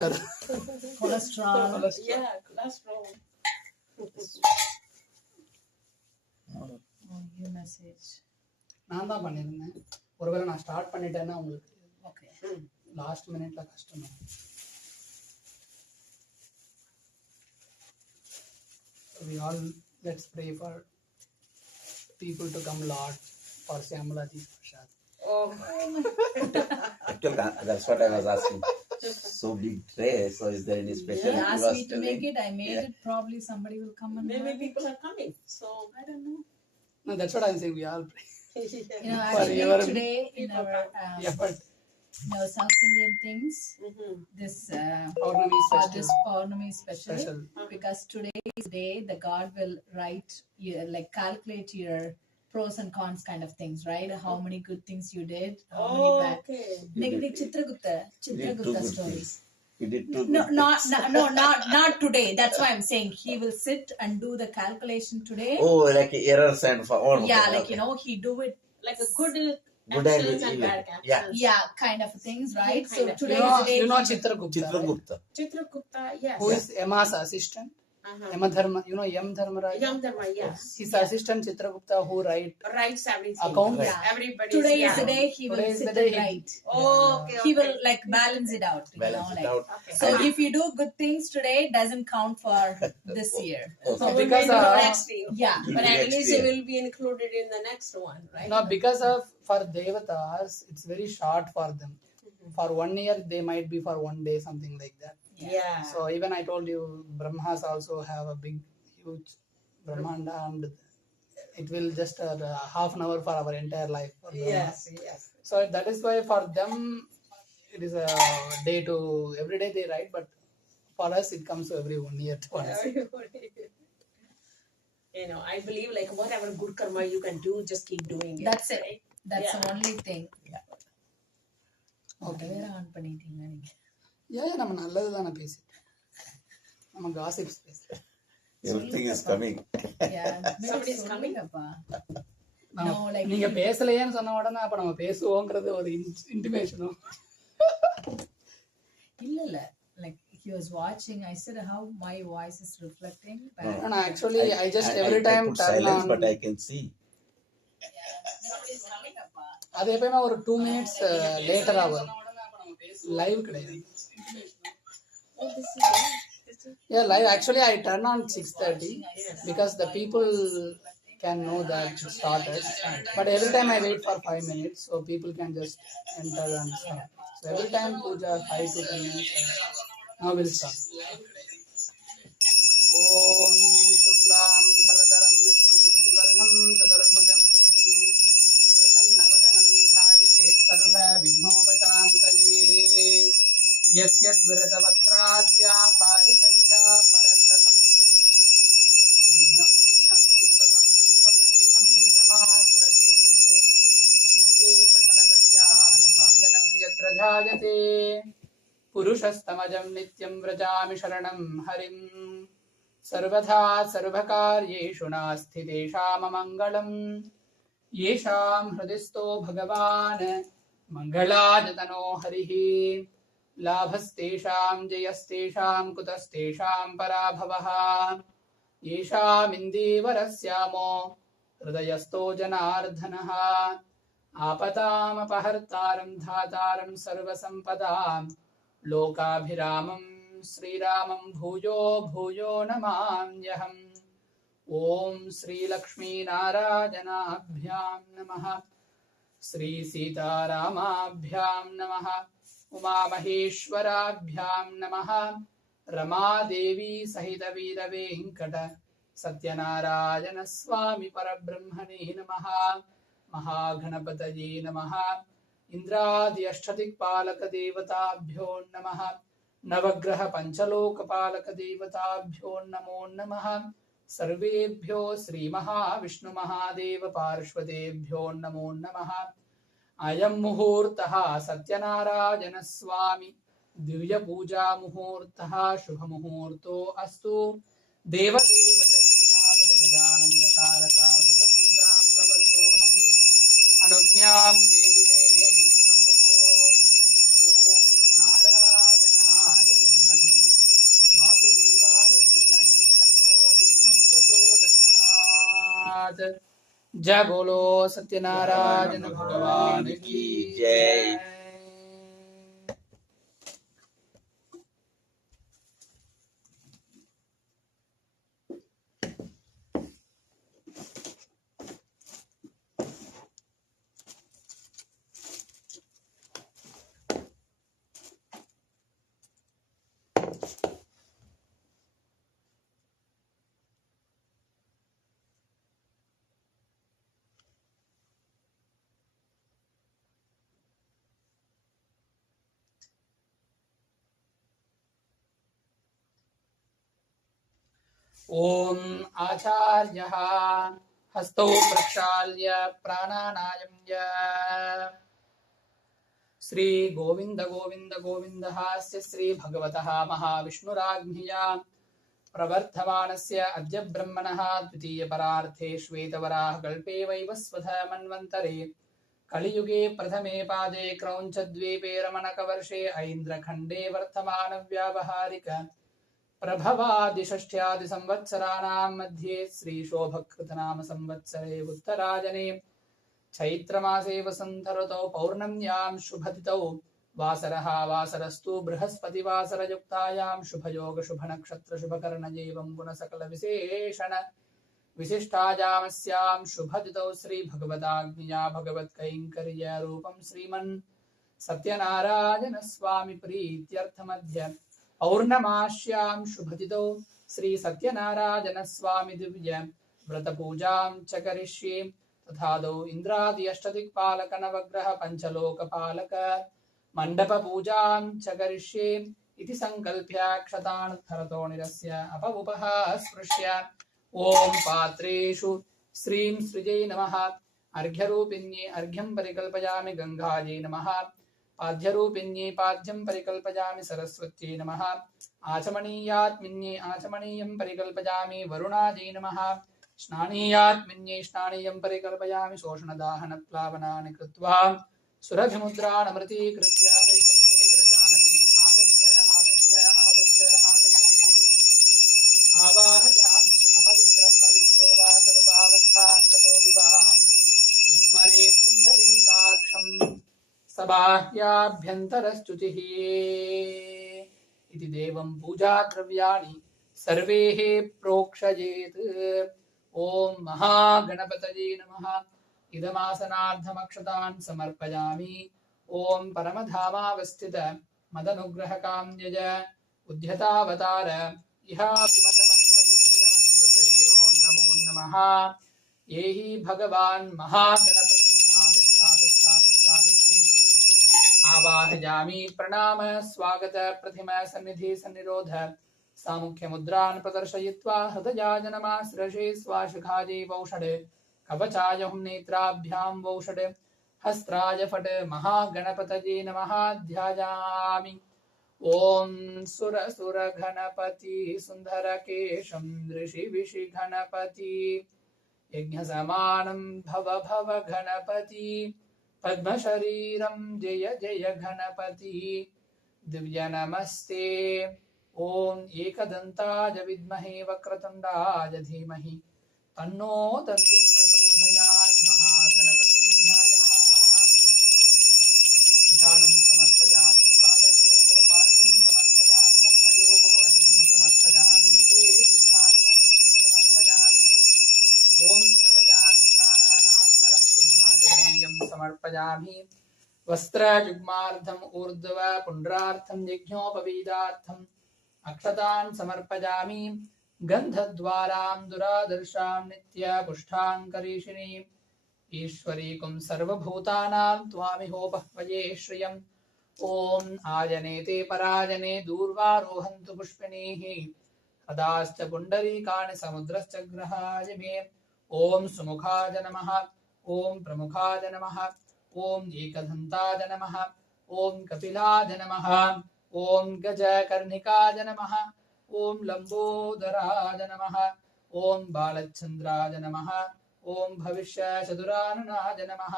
cholesterol. Yeah, cholesterol. Your message. நான் தான் பண்ணிருந்தேன். ஒருவேளை நான் ஸ்டார்ட் பண்ணிட்டேன்னா உங்களுக்கு Okay. லாஸ்ட் மினிட்ல கஷ்டம். We all let's pray for people to come Lord for Syamalaji Prasad. Oh. Actually, that's what I was asking. So big tray, so is there any special? You asked me to make it, I made it. Probably somebody will come and Maybe people are coming, so I don't know. No, that's what I'm saying. We all pray. You know, actually today in our effort. South Indian things, this Paurnami special. Because today is the day the God will write, like calculate your pros and cons kind of things, right? How many good things you did, how many bad. Okay. Like Chitragupta stories. He did two No, good not today. That's why I'm saying he will sit and do the calculation today. Oh, like errors and for all. Yeah, okay, like okay. You know, he do it Like a good Good actions and evil. bad actions. yeah, kind of things, right? Kind So of. today is the day. You know Chitragupta. Chitragupta. Chitragupta, yes. Who is Emma's assistant? Yamadharma, you know Yam Dharmaraj? Yam Dharma, yes. His assistant Chitragupta who Writes everything. Account? Yeah. Everybody. Today is the day he will Today is sit the day and he- write. Oh, okay. He will like balance it out. Balance it like. out. Okay. So if you do good things today, it doesn't count for this year. Okay. No, We'll because be in the next year. Yeah. But at Next least year. it will be included in the next one, right? No, because of for Devatas, it's very short for them. For 1 year, they might be for 1 day, something like that. Yeah. So even I told you, Brahmas also have a big, huge Brahmanda, and it will just half an hour for our entire life. For Brahmas. Yes. So that is why for them, it is a day to every day they write, but for us it comes to every 1 year twice. You know, I believe like whatever good karma you can do, just keep doing it. That's it. That's the Yeah. only thing. Okay. வேற on பண்ணிட்டீங்க நீங்க. ஏன் நம்ம நல்லது தானே பேசிட்டு நம்ம gossips பேசுறோம். Everything is coming. Yeah. Somebody is coming. அப்பா. நம்ம- No, like நீங்க பேசலையேன்னு சொன்ன உடனே அப்ப நம்ம பேசுவோங்கிறது ஒரு இன்டிமேஷனும். இல்ல. Like he was watching, I said how my voice is reflecting back. No, actually I just every I time put turn silence, on. but I can see. அது எப்பயுமே ஒரு 2 minutes லேட்டரா வரும். லைவ் கிடையாது. Oh, this is Yeah, live. Actually, I turn on 6:30 because the people can know that it started. But every time I wait for 5 minutes, so people can just enter and start. So every time puja 5 to 10 minutes. Now we'll start. Om Shuklam Bharataram Vishnum Shasivarnam Chaturbhujam Prasannavadanam Dhyaye Sarva Vignopashantaye Yasyat Viratavakradya Parishadya Parashatam Vignam Visatam Vishpakshekam Samasraye Mrite Sakala Kalyana Bhajanam Yatra Jayate Purushastamajam Nityam Vrajami Sharanam Harim Sarvadha Sarvakaryeshu Nasthitesham Mangalam Yesham Hridisto Bhagavan Mangalajatano Harihi Labhastesham Jayastesham Kutastesham Parabhavaha Yesham Indivarasyamo Hridayasto Janardhanaha Apatam Apahartaram Dhataram Sarvasampadam Lokabhiramam Sri Ramam Bhujo Bhujo Namanyaham Om Sri Lakshmi Narayanabhyam Namaha Sri Sita Ramabhyam Namaha Uma Maheshwarabhyam Namaha Rama Devi Sahita Veera Venkata Sathyanarayana Swami Parabrahmane Namaha Mahaganapataye Namaha Indradi Ashtadik Palaka Devatabhyo Namaha Navagraha Panchaloka Palaka Devatabhyo Namo Namaha Sarvebhyo Sri Mahavishnu Mahadeva Parshvadebhyo Namo Namaha Ayam Muhurtaha Satyanarayana Swami Divya Puja Muhurtaha Shubha Muhurto Astu Deva Deva Jagannatha Jagadananda Karaka Vrata Puja Pravartoham Anugyam Devi Me Prabho Om Narayana नाथ। जय बोलो सत्यनारायण भगवान की जय। ओम आचार्यः हस्तौ प्रक्षाल्य प्राणानायम्य श्री गोविंद गोविंद गोविंद हास्य श्री भगवतः महाविष्णुराज्ञया प्रवर्धमानस्य अद्य ब्रह्मणः द्वितीय परार्थे श्वेतवराह कल्पे वैवस्वत मन्वन्तरे कलियुगे प्रथमे पादे क्रौञ्चद्वीपे रमणकवर्षे ऐन्द्रखण्डे वर्तमान व्यावहारिक प्रभवादिषष्ट्यादि संवत्सराणां मध्ये श्रीशोभकृतनाम संवत्सरे उत्तरायणे चैत्रमासे वसन्त ऋतौ पौर्णम्यां शुभतिथौ वासरः वासरस्तु बृहस्पतिवासरयुक्तायां शुभयोग शुभनक्षत्र शुभकर्णजेवं गुणसकलविशेषण विशिष्टायामस्यां शुभतिथौ श्रीभगवदाज्ञया भगवत्कैङ्कर्यरूपं श्रीमन् सत्यनारायण स्वामी प्रीत्यर्थमध्य पौर्णमास्यां शुभतिथौ श्री सत्यनारायण स्वामी दिव्य व्रतपूजां च करिष्ये तथादौ इन्द्रादि अष्टदिक्पालक नवग्रह पञ्चलोकपालक मण्डपपूजां च करिष्ये इति संकल्प्य क्षतार्थरतोणिरस्य अपवुपः स्पृश्य ओम पात्रेषु श्रीं सृजै नमः अर्घ्यरूपिण्ये अर्घ्यं परिकल्पयामि गंगायै नमः पाद्यरूपिण्ये पाद्यं परिकल्पयामि सरस्वत्यै नमः आचमनीयात्मिन्ये आचमनीयं परिकल्पयामि वरुणायै नमः स्नानीयात्मिन्ये स्नानीयं परिकल्पयामि शोषणदाहनप्लावनानि कृत्वा सुरभिमुद्रानमृतीकृत्य वैकुण्ठे विरजानति आगच्छ आगच्छ आगच्छ आगच्छन्ति आवाहयामि अपवित्र पवित्रो वा सर्वावस्थान्ततो विवाह विस्मरे सुन्दरीकाक्षम् सबाह्याभ्यन्तरस्तुतिः इति देवं पूजाद्रव्याणि सर्वेः प्रोक्षयेत्। ओम महागणपतये नमः। इदमासनार्धमक्षतान् समर्पयामि। ओम परमधामावस्थित मदनुग्रहकाम्यज उद्यतावतार इहाभिमतमन्त्रसिद्धिरमन्त्रशरीरो नमो नमः। ये हि भगवान् महागणपतिम् आगच्छागच्छागच्छागच्छेति आवाहयामि। प्रणाम स्वागत प्रतिम सन्निधि सन्निरोध सामुख्य मुद्रान् प्रदर्शयित्वा हृदयाजनमाश्रशे स्वाशिखायै वौषडे कवचाय हुं नेत्राभ्यां वौषडे हस्त्राय फट महागणपतये नमः। ध्यायामि ओम सुर सुर गणपति सुंदर केशं ऋषि विषि गणपति यज्ञ समानं भव भव गणपति पद्मशरीरं जय जय गणपति दिव्य नमस्ते। ओम एकदन्ताय विद्महे वक्रतुण्डाय धीमहि तन्नो दन्ति प्रचोदयात्। महागणपतिं ध्यायामि। ध्यानं समर्पयामि पादयोः पाद्यं समर्पयामि हस्तयोः अर्घ्यं समर्पयामि मुखे शुद्धाचमनीयं समर्पयामि। ओम स्नपयामि स्नानानन्तरं शुद्धाचमनीयं समर्पयामि। वस्त्रयुग्मार्थम् ऊर्ध्व पुण्ड्रार्थं यज्ञोपवीतार्थम् अक्षतान् समर्पयामि। गन्धद्वारां दुरादर्शां नित्यपुष्टाङ्करीषिणीम् ईश्वरीकुं सर्वभूतानां त्वामिहोपह्वये श्रियम्। ओम आयनेते परायणे दूर्वारोहन्तु पुष्पिणीः कदाश्च पुण्डरीकाणि समुद्रश्च ग्रहाय मे। ओम सुमुखाय नमः। ओम प्रमुखाय नमः। ओम एकदन्ताय नमः। ओम कपिलाय नमः। ओम गजकर्णिकाय नमः। ओम लंबोदराय नमः। ओम बालचन्द्राय नमः। ओम भविष्यचतुराननाय नमः।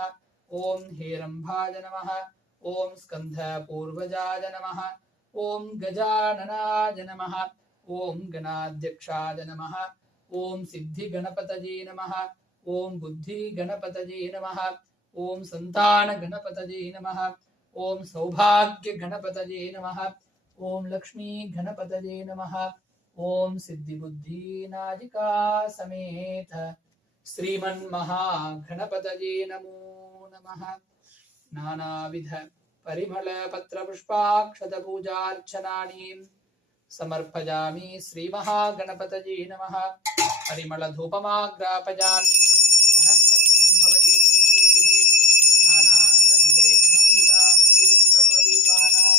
ओम हेरम्भाय नमः। ओम स्कन्धपूर्वजाय नमः। ओम गजाननाय नमः। ओम गणाध्यक्षाय नमः। ओम सिद्धिगणपतये नमः। ओम बुद्धि गणपतये नमः। ओम संतान गणपतये नमः। ओम सौभाग्य गणपतये नमः। ओम लक्ष्मी गणपतये नमः। ओम सिद्धि बुद्धि नाजिका समेत श्रीमन्महा गणपतये नमो नमः। नानाविध परिमल पत्र पुष्पाक्षत पूजार्चनानि समर्पयामि श्रीमहागणपतये नमः। परिमल धूपमाग्रापयामि वनस्पतिर्भवैः दिव्यैः नानागन्धेषु संयुताग्रे सर्वदेवानां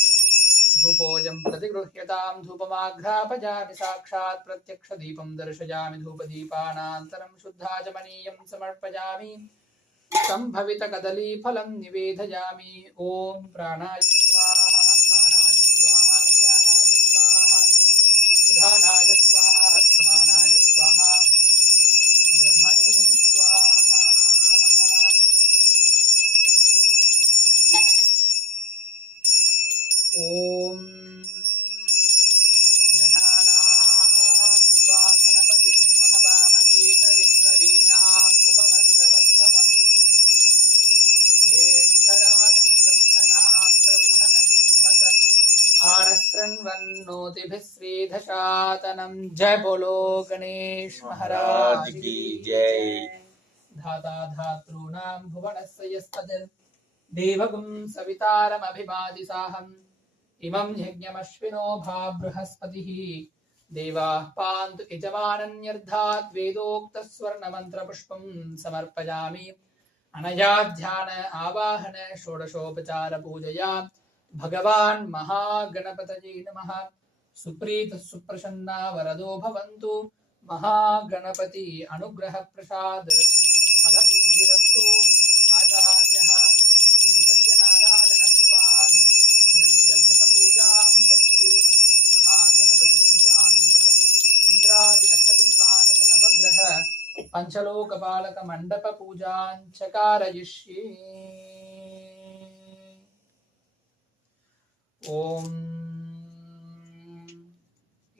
धूपोऽयं प्रतिगृह्यतां धूपमाघ्रापयामि साक्षात् प्रत्यक्षदीपं दर्शयामि धूपदीपानान्तरं शुद्धाचमनीयं समर्पयामि संभवितकदलीफलं निवेदयामि। ॐ प्राणाय स्वाहा अपानाय स्वाहा ज्ञानाय स्वाहा उदानाय स्वाहा समानाय स्वाहा ब्रह्मणे स्वाहा। ॐ गणानां त्वा गणपतिगुं हवामहे कविं कवीनाम् उपमश्रवस्तमम् ज्येष्ठराजं ब्रह्मणां ब्रह्मणस्पत आनशृण्वन्नोतिभिः श्रीदशातनं। जय बोलो गणेश महाराज की जय। धाता धातॄणां भुवनस्य यस्तद् देवगुं सवितारमभिवादि साहम् इमं यज्ञमश्विनो भा बृहस्पतिः देवाः पान्तु यजमानन्यर्धात् वेदोक्तस्वर्णमन्त्रपुष्पं समर्पयामि। अनया ध्यान आवाहन षोडशोपचार पूजया भगवान् महागणपतये नमः। सुप्रीत सुप्रसन्ना वरदो भवन्तु महागणपति अनुग्रह प्रसाद फलसिद्धिरस्तु। आचार्यः श्री सत्यनारायण स्वामी दिव्यव्रत पूजां कर्तुवेन महागणपति पूजानन्तरम् इंद्रादि अष्टदिक्पालक नवग्रह पंचलोकपालक मंडप पूजां च कारयिष्ये। ओम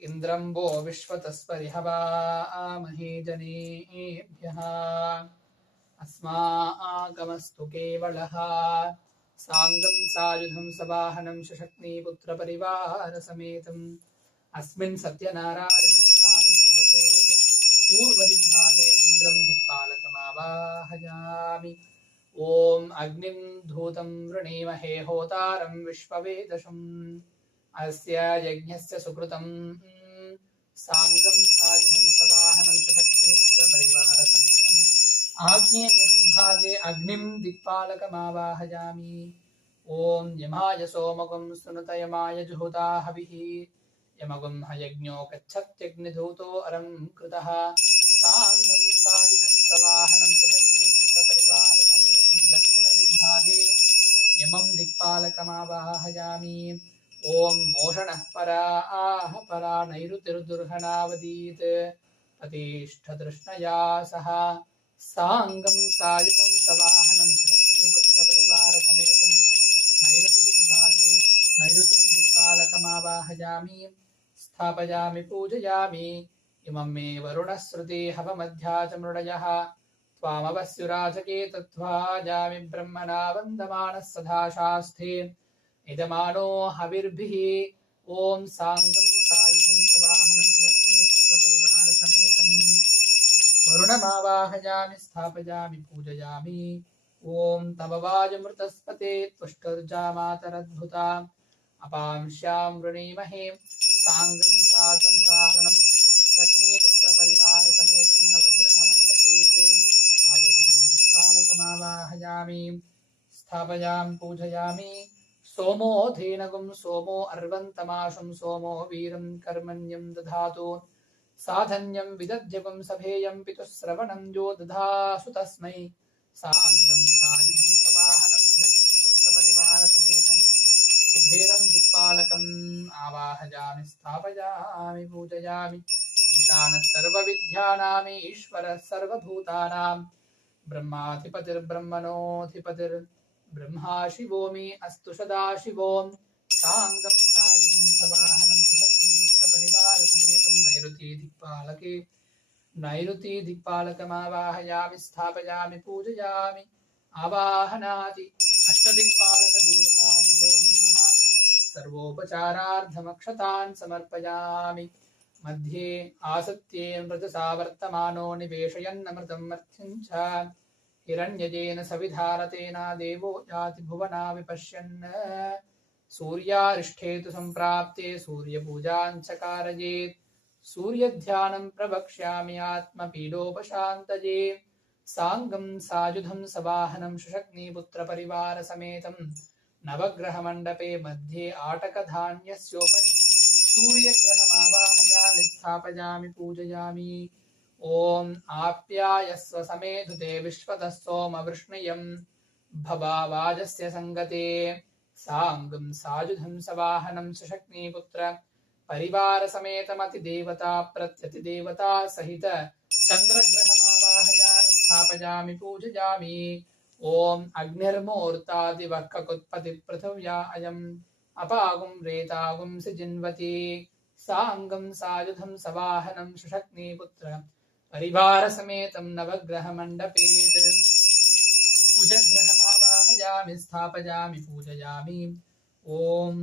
इंद्रं वो विश्वतस्परिहवामहे जनेभ्यः अस्माकमस्तु केवलः साङ्गं सायुधं सवाहनं सशक्तिपुत्र परिवार समेतम् अस्मिन् सत्यनारायण स्वामी मण्डपे पूर्वदिग्भागे इन्द्रं दिक्पालकमावाहयामि। ओम अग्निं धूतं वृणीमहे होतारं विश्ववेदशम् अस्य यज्ञस्य सुकृतं साङ्गं सायुधं सवाहनं सशक्तिपुत्र परिवार समेतम् आग्नेयदिग्भागे अग्निं दिक्पालकमावाहयामि। ओम यमाय सोमगुं सुनुतयमाय जुहुता हविः यमगुं हयज्ञो गच्छत्यग्निधूतो अरं कृतः साङ्गं सायुधं सवाहनं सशक्तिपुत्र परिवार समेतं दक्षिणदिग्भागे यमं दिक्पालकमावाहयामि। ओम मोषणः पराः परा नैऋतिर्दुर्हनावदीत् प्रतिष्ठतृष्णया सह साङ्गं सायुधं सवाहनं सशक्तिपुत्र परिवार समेतं नैऋतिदिग्भागे नैऋतिं दिक्पालकमावाहयामि। स्थापयामि पूजयामि इमं मे वरुणश्रुति हवमध्या च मृडयः त्वामवस्युराजके तत्त्वाजामि ब्रह्मणा वन्दमानः सदा शास्ते यजमानो हविर्भिः। ओम साङ्गं सायुधं सवाहनं सशक्तिपुत्र परिवार समेतं वरुणमावाहयामि स्थापयामि पूजयामि। ओम तव वायुमृतस्पते त्वष्टुर्जा मातरद्भुता अपां श्यां वृणीमहे साङ्गं सादं साहनं लक्ष्मीपुत्र परिवार समेतं नवग्रहमण्डपेत् वायव्यं दिक्पालकमावाहयामि स्थापयामि पूजयामि। सोमो धेनगुं सोमो अर्वन्तमाशं सोमो वीरं कर्मण्यं दधातु साधन्यं विदध्यगुं सभेयं पितुश्रवणं यो दधासु तस्मै साङ्गं सायुधं सवाहनं सशक्तिपुत्र परिवार समेतं कुबेरं दिक्पालकम् आवाहयामि स्थापयामि पूजयामि। ईशानः सर्वविद्यानाम् ईश्वरः सर्वभूतानां ब्रह्माधिपतिर्ब्रह्मणोऽधिपतिर्ब्रह्मा शिवो मे अस्तु सदाशिवो। साङ्गं सायुधं सवाहनं सशक्तिपुत्र परिवार समेतं नैऋती दिक्पालके नैऋति दिक्पालकमावाहयामि स्थापयामि पूजयामि आवाहनादि अष्टदिक्पालकदेवताभ्यो नमः सर्वोपचारार्थमक्षतान् समर्पयामि मध्ये आसत्ये वर्तमानो निवेशयन्नमृतं मर्त्यं च हिरण्यजेन सविधारतेन देवो याति भुवना विपश्यन् सूर्यारिष्ठे तु सम्प्राप्ते सूर्यपूजां च कारयेत् सूर्यध्यानं प्रवक्ष्यामि आत्मपीडोपशान्तये साङ्गं सायुधं सवाहनं शशक्नीपुत्रपरिवारसमेतं नवग्रहमण्डपे मध्ये आटकधान्यस्योपरि सूर्यग्रहमावाहयामि स्थापयामि पूजयामि ॐ आप्यायस्व समेधुते विश्वतः सोमवृष्णियं भवावाजस्य सङ्गते साङ्गं सायुधं सवाहनं शशक्नीपुत्र परिवारसमेतमतिदेवता प्रत्यतिदेवता सहित चन्द्रग्रहमावाहयामि स्थापयामि पूजयामि ॐ अग्निर्मूर्तादिवः ककुत्पतिपृथिव्या अयम् अपागुं रेतागुं सिजिन्वति साङ्गं सायुधं सवाहनं शशक्नीपुत्र परिवारसमेतं नवग्रहमण्डपेत् कुजग्रहमावाहयामि स्थापयामि पूजयामि ॐ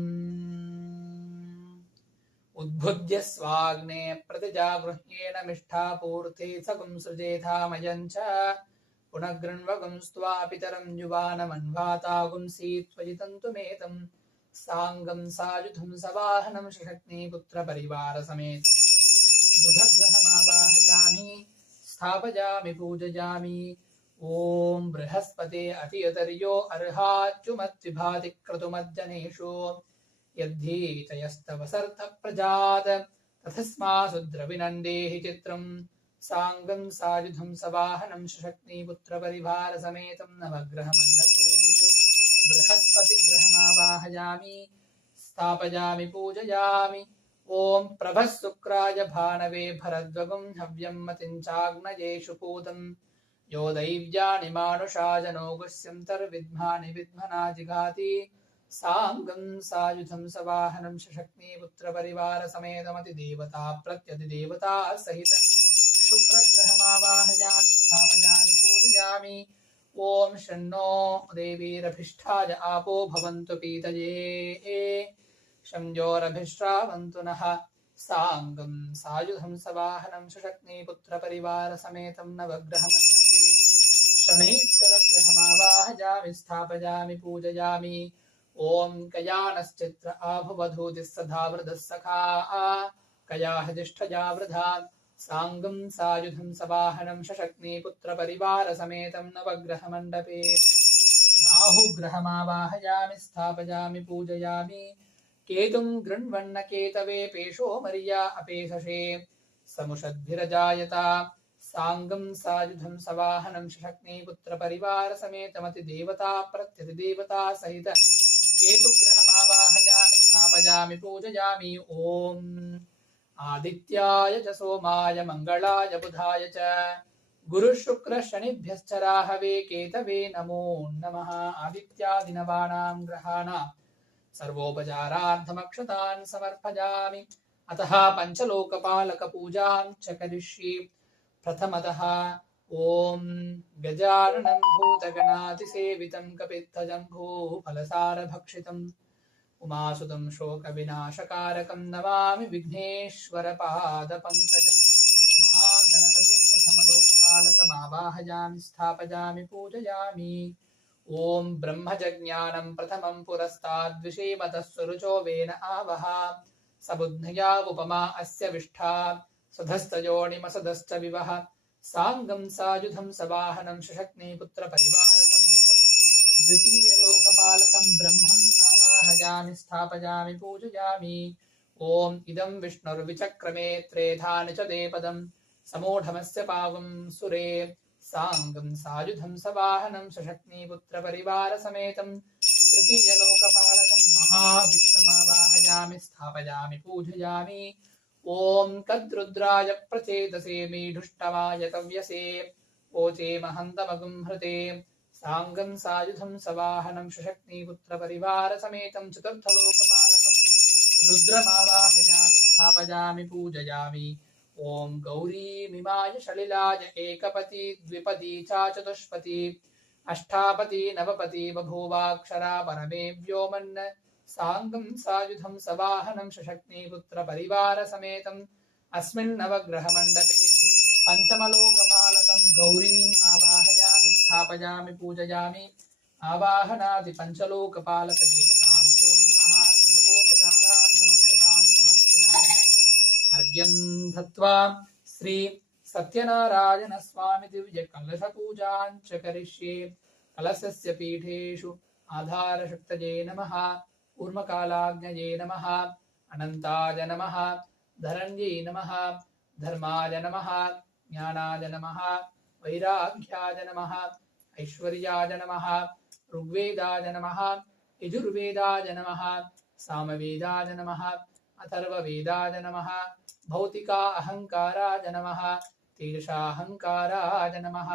उद्भुज्य स्वाग्ने प्रतिजागृह्येण मिष्ठापूर्ते सगुं सृजेथामयं च पुनर्गृण्वगुं स्त्वा पितरं युवानमन्वातागुं सीत्वजितन्तुमेतं साङ्गं सायुधं सवाहनं शशक्नीपुत्रपरिवारसमेतं बुधग्रहमावाहयामि स्थापयामि पूजयामि ॐ बृहस्पते अतियतर्यो अर्हाच्युमद्विभाति क्रतुमज्जनेषु यद्धीतयस्तव सर्तप्रजात् तथस्मासु द्रविनन्देहि चित्रं साङ्गं सायुधं सवाहनं शशक्नीपुत्रपरिवारसमेतं नवग्रहमण्डपेत् बृहस्पतिग्रहमावाहयामि स्थापयामि पूजयामि ॐ प्रभः शुक्राय भानवे भरद्वगुं हव्यं मतिं चाग्नयेषु पूतं यो दैव्यानि मानुषाजनो गुह्यं तर्विद्मानि विद्मना जिघाति साङ्गं सायुधं सवाहनं शशक्नीपुत्रपरिवारसमेतमतिदेवता प्रत्यतिदेवता सहित शुक्रग्रहमावाहयामि स्थापयामि पूजयामि ॐ शन्नो देवीरभिष्ठाय आपो भवन्तु पीतये शंयोरभिश्रावन्तु नः साङ्गं सायुधं सवाहनं शशक्नीपुत्रपरिवारसमेतं नवग्रहमण्डपे शनैश्चरग्रहमावाहयामि स्थापयामि पूजयामि ॐ कयानश्चित्र आभुवधूतिः सधावृतः सखा कयाहदिष्ठया वृधा साङ्गं सायुधं सवाहनं शशक्नीपुत्रपरिवारसमेतं नवग्रहमण्डपे राहुग्रहमावाहयामि स्थापयामि पूजयामि केतुं गृह्णवन्नकेतवे पेशो मर्या अपेशसे समुषद्भिरजायता साङ्गं सायुधं सवाहनं शशक्नीपुत्रपरिवारसमेतमतिदेवता प्रत्यतिदेवता सहित केतुग्रहमावाहयामि स्थापयामि पूजयामि ॐ आदित्याय च सोमाय मङ्गलाय बुधाय च गुरुशुक्रः शनिभ्यश्च राहवे केतवे नमो नमः आदित्यादिनवानां ग्रहाणां सर्वोपचारार्थमक्षतान् समर्पयामि अतः पञ्चलोकपालकपूजां च करिष्ये प्रथमतः ॐ गजाननं भूतगणातिसेवितं कपित्थजम्बूफलसारभक्षितम् उमासुतं शोकविनाशकारकं नमामि विघ्नेश्वरपादपङ्कजं महागणपतिं प्रथमलोकपालकमावाहयामि स्थापयामि पूजयामि ॐ ब्रह्मजज्ञानं प्रथमं पुरस्ताद्विषेमतः सुरुचो वेन आवह सबुद्धया उपमा अस्य विष्ठा स्वधस्तयोनिमसदश्च विवह साङ्गं सायुधं सवाहनं शशक्नीपुत्रपरिवारसमेतं द्वितीयलोकपालकं ब्रह्मम् आवाहयामि स्थापयामि पूजयामि ॐ इदं विष्णुर्विचक्रमे त्रेधानि च देपदं समूढमस्य पावं सुरे साङ्गं सायुधं सवाहनं शशक्नीपुत्रपरिवारसमेतं तृतीयलोकपालकं महाविष्णुमावाहयामि स्थापयामि पूजयामि ॐ कद्रुद्राय प्रचेतसे मीढुष्टमाय कव्यसे ओचे महन्तमगुं हृते साङ्गं सायुधं सवाहनं शशक्नीपुत्रपरिवारसमेतं चतुर्थलोकपालकं रुद्रमावाहयामि स्थापयामि पूजयामि ॐ गौरी मिमाय शलिलाय एकपति द्विपदी च चतुष्पदी अष्टापदी नवपदी बभूवाक्षरा परमे व्योमन् साङ्गं सायुधं सवाहनं शशक्तिपुत्र परिवार समेतम् अस्मिन् नवग्रहमण्डपे पञ्चमलोकपालकं गौरीम् आवाहयामि स्थापयामि पूजयामि आवाहनादि पञ्चलोकपालक देवताभ्यो नमः सर्वोपचारान् समर्पयामि अर्घ्यं दत्त्वा श्री सत्यनारायण स्वामी दिव्य कलश पूजां च करिष्ये कलशस्य पीठेषु आधारशक्तये नमः कूर्मकालाग्नये नमः अनन्ताय नमः धरण्यै नमः धर्माय नमः ज्ञानाय नमः वैराग्याय नमः ऐश्वर्याय नमः ऋग्वेदाय नमः यजुर्वेदाय नमः सामवेदाय नमः अथर्ववेदाय नमः भौतिका अहंकाराय नमः तेजसाहंकाराय नमः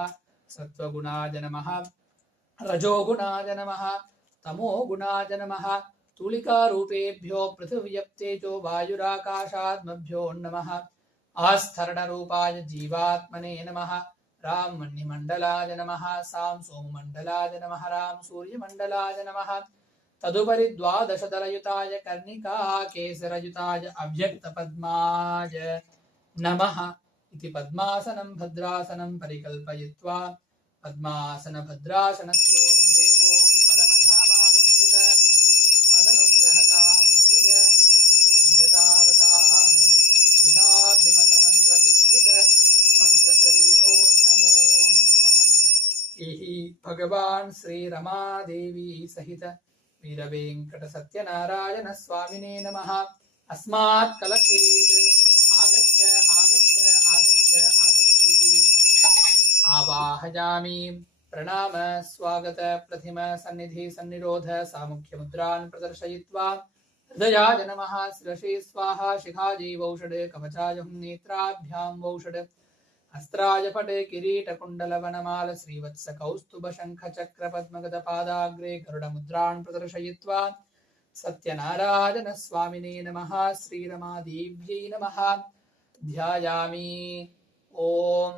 सत्वगुणाय नमः रजोगुणाय नमः तमोगुणाय नमः तुलिकारूपेभ्यो पृथिव्यप्तेजो वायुराकाशात्मभ्यो नमः आस्थरणरूपाय जीवात्मने नमः राम मन्निमण्डलाय नमः साम सोममण्डलाय नमः राम सूर्यमण्डलाय नमः तदुपरि द्वादशदलयुताय कर्णिका केसरयुताय अव्यक्तपद्माय नमः इति पद्मासनं भद्रासनं परिकल्पयित्वा पद्मासनभद्रासनस्योर्देवोन् परमधामावस्थित मदनुग्रहकां जय उद्यतावतार इहाभिमतमन्त्रसिद्धित मन्त्रशरीरो नमो नमः। यही भगवान श्री रमादेवी सहित वीरवेंकट सत्यनारायण स्वामिने नमः। अस्मात् कलशेत् आगच्छ आगच्छ आगच्छ आगच्छेति आवाहयामि। प्रणाम स्वागत प्रथिम सन्निधि सन्निरोध सामुख्य मुद्रान् प्रदर्शयित्वा हृदयाय नमः शिरसे स्वाहा शिखाजीवौषध कवचाय नेत्राभ्यां वौषध अस्त्राय पटे किरीट कुंडल वनमाल श्रीवत्स कौस्तुभ शंख चक्र पद्मगद पादाग्रे गरुड मुद्रान् प्रदर्शयित्वा सत्यनारायण स्वामिने नमः श्रीरमादेव्यै नमः ध्यायामि। ओम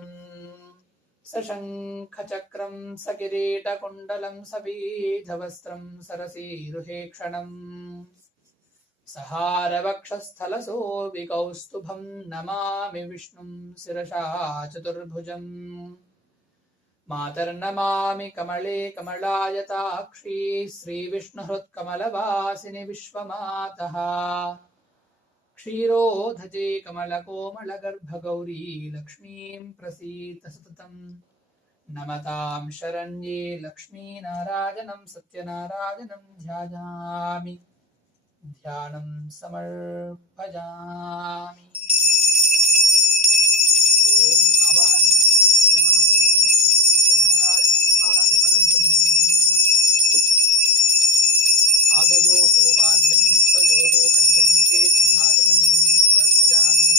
सशंख चक्रं सकिरीट कुंडलं सबीधवस्त्रं सरसीरुहेक्षणम् सहारवक्षस्थलसो विकौस्तुभं नमामि विष्णुं शिरसा चतुर्भुजम् मातर्नमामि कमले कमलायताक्षी श्रीविष्णुहृत्कमलवासिनि विश्वमातः क्षीरोधजे कमलकोमलगर्भगौरी लक्ष्मीं प्रसीद सततं नमतां शरण्ये लक्ष्मीनारायणं सत्यनारायणं ध्यायामि ध्यानं समर्पयामि। ओम आवाहनादि श्रीरमादेवी सहित सत्यनारायण स्वामी परब्रह्मणे नमः। पादयोः पाद्यं हस्तयोः अर्घ्यं मुखे शुद्धाचमनीयं समर्पयामि।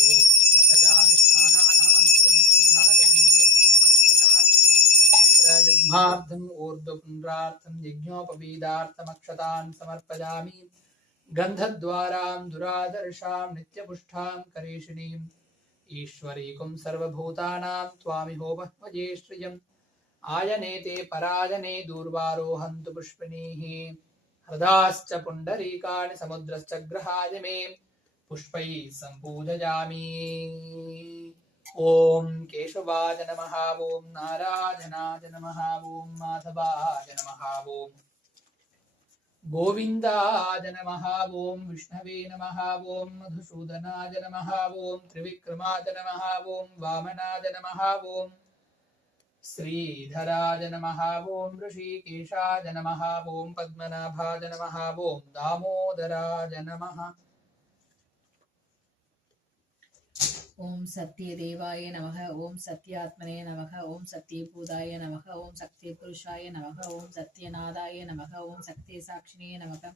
ओम स्नपयामि स्नानानन्तरं शुद्धाचमनीयं समर्पयामि। प्रयुग्मार्थम् ऊर्ध्वपुण्ड्रार्थं यज्ञोपवीदार्थमक्षतान् समर्पयामि। गन्धद्वारां दुरादर्शां नित्यपुष्टां करेशिनीम् ईश्वरीकुं सर्वभूतानां त्वामिहोपह्वजे श्रियम् आयनेते परायणे दूर्वारोहन्तु पुष्पिणीः हृदाश्च पुण्डरीकाणि समुद्रश्च ग्रहाय मे पुष्पैः सम्पूजयामि। ओम केशवाय नमः ओम नारायणाय नमः ओम माधवाय नमः ओम गोविन्दाय नमः ओम विष्णवे नमः ओम मधुसूदनाय नमः ओम त्रिविक्रमाय नमः ओम वामनाय नमः ओम श्रीधराय नमः ओम ऋषिकेशाय नमः ओम पद्मनाभाय नमः ओम दामोदराय नमः। ओम सत्यदेवाय नमः ओम सत्यात्मने नमः ओम सत्यभूताय नमः ओम सत्यपुरुषाय नमः ओम सत्यनादाय नमः ओम सत्यसाक्षिणे नमः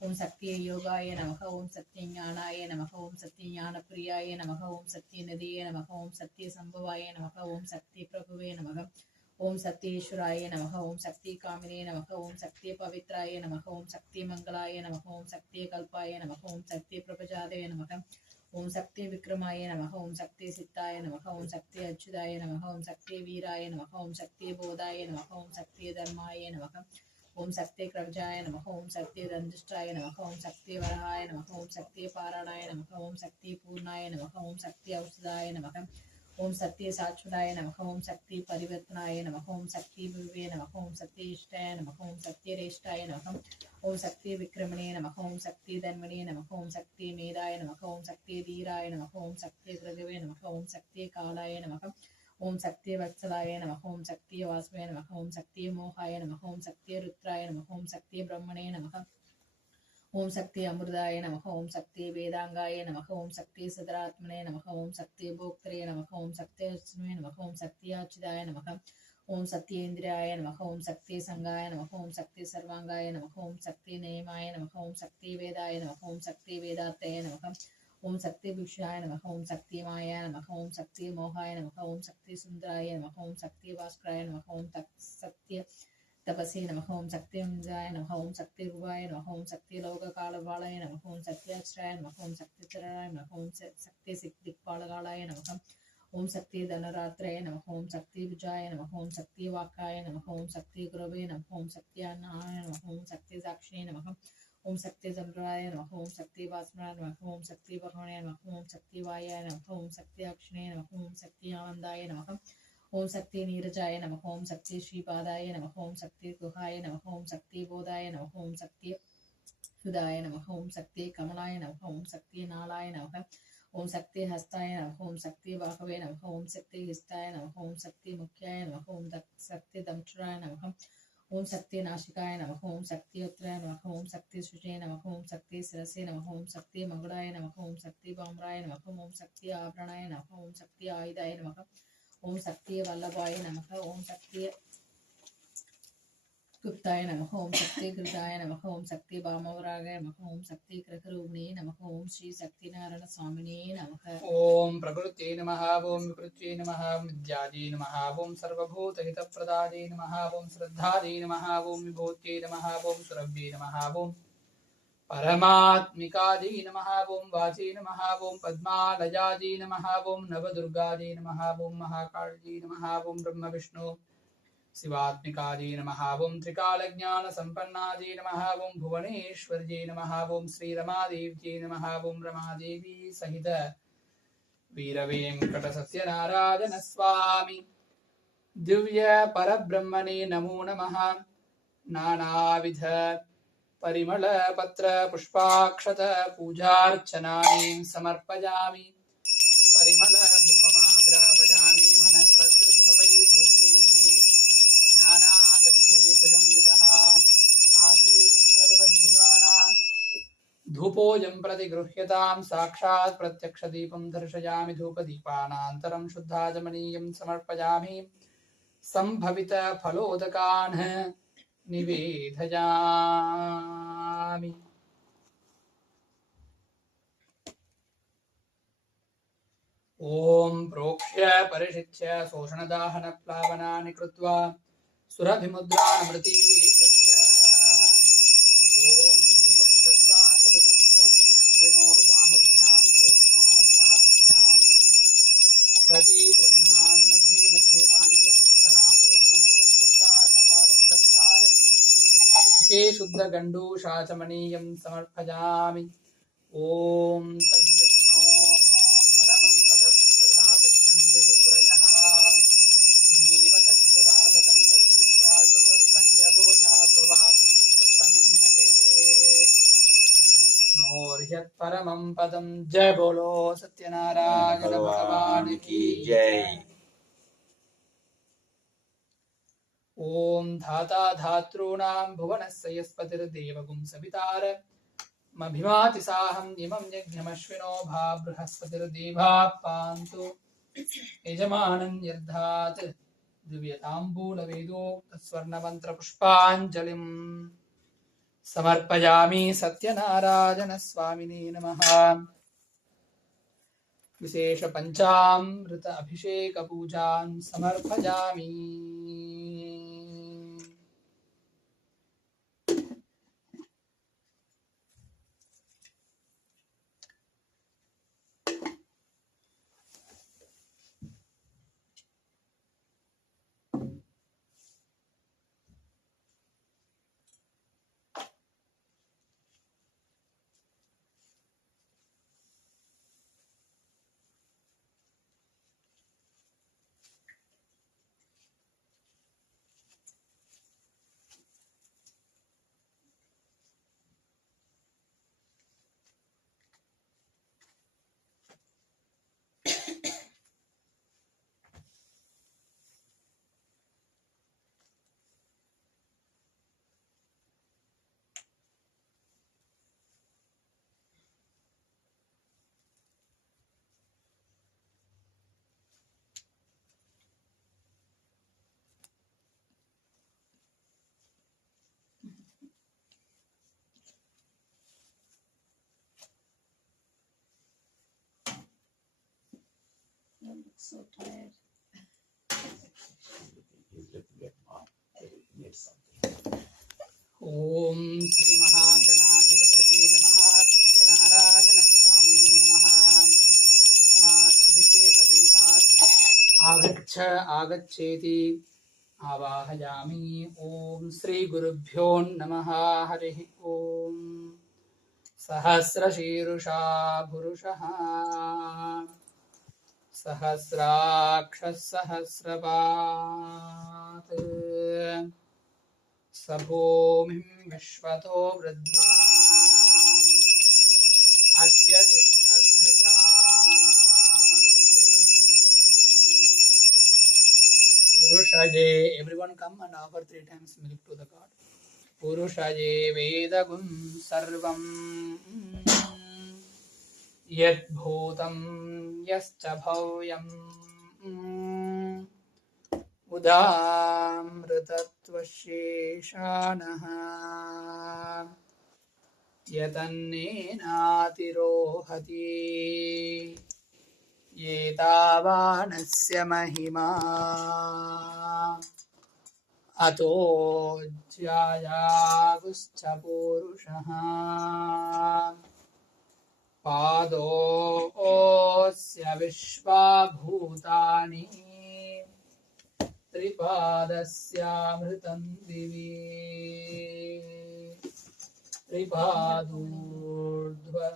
ओम सत्ययोगाय नमः ओम सत्यज्ञानाय नमः ओम सत्यज्ञानप्रियाय नमः ओम सत्यनिधये नमः ओम सत्यसंभवाय नमः ओम सत्यप्रभुवे नमः ओम सत्येश्वराय नमः ओम सत्यकामिने नमः ओम सत्यपवित्राय नमः ओम सत्यमंगलाय नमः ओम सत्यकल्पाय नमः ओम सत्यप्रभजाय नमः ओम शक्ति विक्रमाय नमः ओम शक्ति सिद्धाय नमः ओम शक्ति अच्युताय नमः ओम शक्ति वीराय नमः ओम शक्ति बोधाय नमः ओम शक्ति धर्माय नमः ओम शक्ति कवचाय नमः ओम शक्ति दंडिष्टाय नमः ओम शक्ति वरहाय नमः ओम शक्ति पाराणाय नमः ओम शक्ति पूर्णाय नमः ओम शक्ति औषधाय नमः ओम शक्ति साक्षुदाय नमः ओम शक्ति परिवर्तनाय नमः ओम शक्ति विवे नमः ओम शक्ति इष्टाय नमः ओम शक्ति रेष्टाय नमः ओम शक्ति विक्रमणे नमः ओम शक्ति धन्वणे नमः ओम शक्ति मेधाय नमः ओम शक्ति धीराय नमः ओम शक्ति प्रगवे नमः ओम शक्ति कालाय नमः ओम शक्ति वत्सलाय नमः ओम शक्ति वासवे नमः ओम शक्ति मोहाय नमः ओम शक्ति रुद्राय नमः ओम शक्ति ब्रह्मणे नमः ओम शक्ति अमृताय नमः ओम शक्ति वेदांगाय नमः ओम शक्ति सदरात्मने नमः ओम शक्ति भोक्त्रे नमः ओम शक्ति विष्णुवे नमः ओम शक्ति अच्युताय नमः ओम शक्ति इंद्रियाय नमः ओम शक्ति संगाय नमः ओम शक्ति सर्वांगाय नमः ओम शक्ति नेमाय नमः ओम शक्ति वेदाय नमः ओम शक्ति वेदात्तये नमः ओम शक्ति विषयाय नमः ओम शक्ति मायाय नमः ओम शक्ति मोहाय नमः ओम शक्ति सुंदराय नमः ओम शक्ति भास्कराय नमः ओम सत्य तपसे नमः ओम शक्ति अंजाय नमः ओम शक्ति रूपाय नमः ओम शक्ति लोककालवालाय नमः ओम शक्ति अक्षराय नमः ओम शक्ति चरणाय नमः ओम शक्ति दिक्पालकालाय नमः ओम शक्ति धनरात्रय नमः ओम शक्ति विजयाय नमः ओम शक्ति वाक्काय नमः ओम शक्ति गुरवे नमः ओम शक्ति अन्नाय नमः ओम शक्ति साक्षिणे नमः ओम शक्ति चंद्राय नमः ओम शक्ति वासनाय नमः ओम शक्ति भगवानाय नमः ओम शक्ति वायाय नमः ओम शक्ति अक्षिणे नमः ओम शक्ति आनंदाय नमः ओम शक्ति नीरजाय नमः ओम शक्ति श्रीपादाय नमः ओम शक्ति गुहाय नमः ओम शक्ति बोधाय नमः ओम शक्ति सुधाय नमः ओम शक्ति कमलाय नमः ओम शक्ति नालाय नमः ओम शक्ति हस्ताय नमः ओम शक्ति बाहवे नमः ओम शक्ति हिस्ताय नमः ओम शक्ति मुख्याय नमः ओम शक्ति दंष्ट्राय नमः ओम शक्ति नाशिकाय नमः ओम शक्ति उत्तराय नमः ओम शक्ति शुचे नमः ओम शक्ति शिरसे नमः ओम शक्ति मंगलाय नमः ओम शक्ति बाम्राय नमः ओम शक्ति आभरणाय नमः ओम शक्ति आयुधाय नमः ओम शक्ति वल्लभाय नमः ओम शक्ति गुप्ताय नमः ओम शक्ति कृताय नमः ओम शक्ति वामवरागाय नमः ओम शक्ति कृतरूपिणे नमः ओम श्री सत्यनारायण स्वामिने नमः ओम प्रकृत्यै नमः ओम विकृत्यै नमः विद्यायै नमः ओम सर्वभूतहितप्रदायै नमः ओम श्रद्धायै नमः ओम विभूत्यै नमः ओम सुरभ्यै नमः ओम परमात्मिकायै नमः ओम वाचे नमः ओम पद्मालयायै नमः ओम नवदुर्गायै नमः ओम महाकाल्यै नमः ओम ब्रह्म विष्णु शिवात्मिकायै नमः ओम त्रिकालज्ञानसम्पन्नायै नमः ओम भुवनेश्वर्यै नमः ओम श्रीरमादेव्यै नमः ओम रमादेवी सहित वीरवेंकटसत्यनारायण स्वामी दिव्य परब्रह्मणे नमो नमः। नानाविध परिमल पत्र पुष्पाक्षत पूजार्चनानि समर्पयामि। परिमल धूपमाग्रापयामि वनस्पत्युद्भवैः दिव्यैः नानागन्धेषु संयुतः आग्नेयः सर्वदेवानां धूपोऽयं प्रतिगृह्यतां साक्षात् प्रत्यक्षदीपं दर्शयामि धूपदीपानान्तरं शुद्धाचमनीयं समर्पयामि सम्भवित फलोदकान् निवेदयामि। ओम प्रोक्ष्य परिशिच्य शोषणदाहनप्लावनानि कृत्वा सुरभिमुद्रानमृतीकृत्य ओम देवश्चत्वा सवितुप्रमे अश्विनोर्बाहुभ्यां पूष्णो हस्ताभ्यां प्रतिगृह्णान् मध्ये मध्ये पानीयं करापूर्णहस्तप्रक्षालनपादप्रक्षालन मुखे शुद्धगण्डूषाचमनीयं समर्पयामि। ओम तद्विष्णो परमं पदं तथा पश्यन्ति दूरयः दिवीव चक्षुरागतं तद्विप्राजो विभञ्जबोधा ब्रुवाहुं तत्समिन्धते नोर्यत्परमं पदं। जय बोलो सत्यनारायण भगवान की जय। ओम धाता धातॄणां भुवनस्य यस्पतिर्देवगुं सवितार मभिमाति साहं इमं यज्ञमश्विनो भा बृहस्पतिर्देवाः पान्तु यजमानं यर्धात् दिव्यताम्बूलवेदोक्तस्वर्णमन्त्रपुष्पाञ्जलिं समर्पयामि सत्यनारायण स्वामिने नमः। विशेष पंचामृत अभिषेक पूजां समर्पयामि। so tired. He's looking at mom. He needs something. Om Sri Mahaganathipataye Namaha Sathyanarayana Swamine Namaha Asmat Abhishek Apithat Agaccha Agaccheti Avahayami. Om Sri Gurubhyo Namaha Harihi Om Sahasra Shirusha Purushaha Sahasrakshas Sahasrapat Sabhomim Vishwato Vridva Atyadishadhashankulam Purushaye. Everyone come and offer 3 times milk to the god. Purushaye Vedagum Sarvam Yat Bhutam Yascha Bhavyam Udamritatvasheshanaha Yatannenatirohati Yetavanasya mahima Ato jyayavuscha purushaha Pado osya vishvabhutani Tripadasya divi Tripadurdhva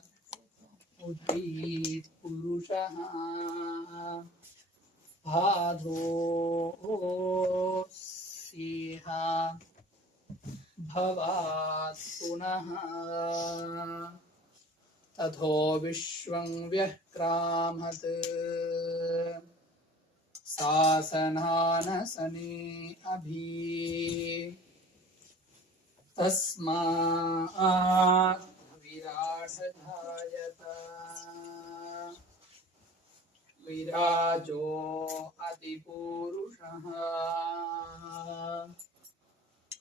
Udvit Purushaha Padosya Bhavat Punaha Tatho Vishwang Vyakramhat Sasanhanasani Abhi Tasmat Viradhayata Virajo Adipurushaha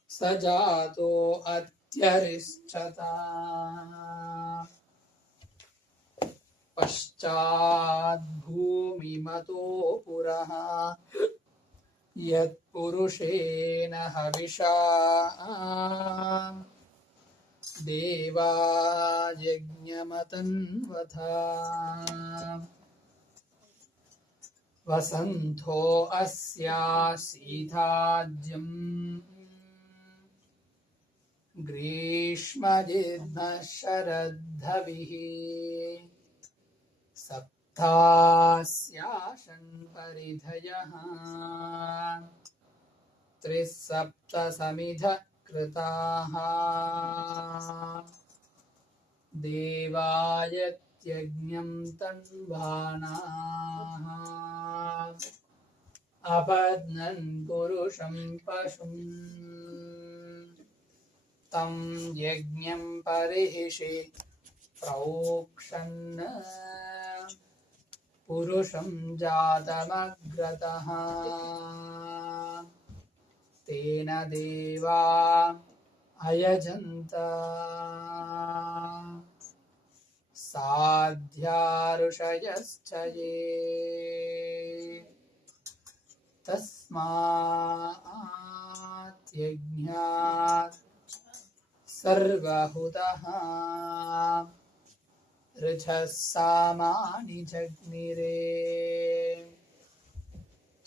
Sajato Atyarischata Paschad Bhumi Mato Puraha Yat Purushena Havisha Deva Yajnamatan Vatha Vasanto Asya Sithajyam Grishma Jidna Sharadhavihi Saptasya Paridhayaha Trisapta Samidha Kritaha Devayat-yajñam tanvanaha Apadnan purusham pashum Tam yajñam parihishi praukshanna Purusham jatamagrataha Tena deva ayajanta Sadhyarushayascha ye Tasmat yajñat sarvahutaha Rajassamani jagnire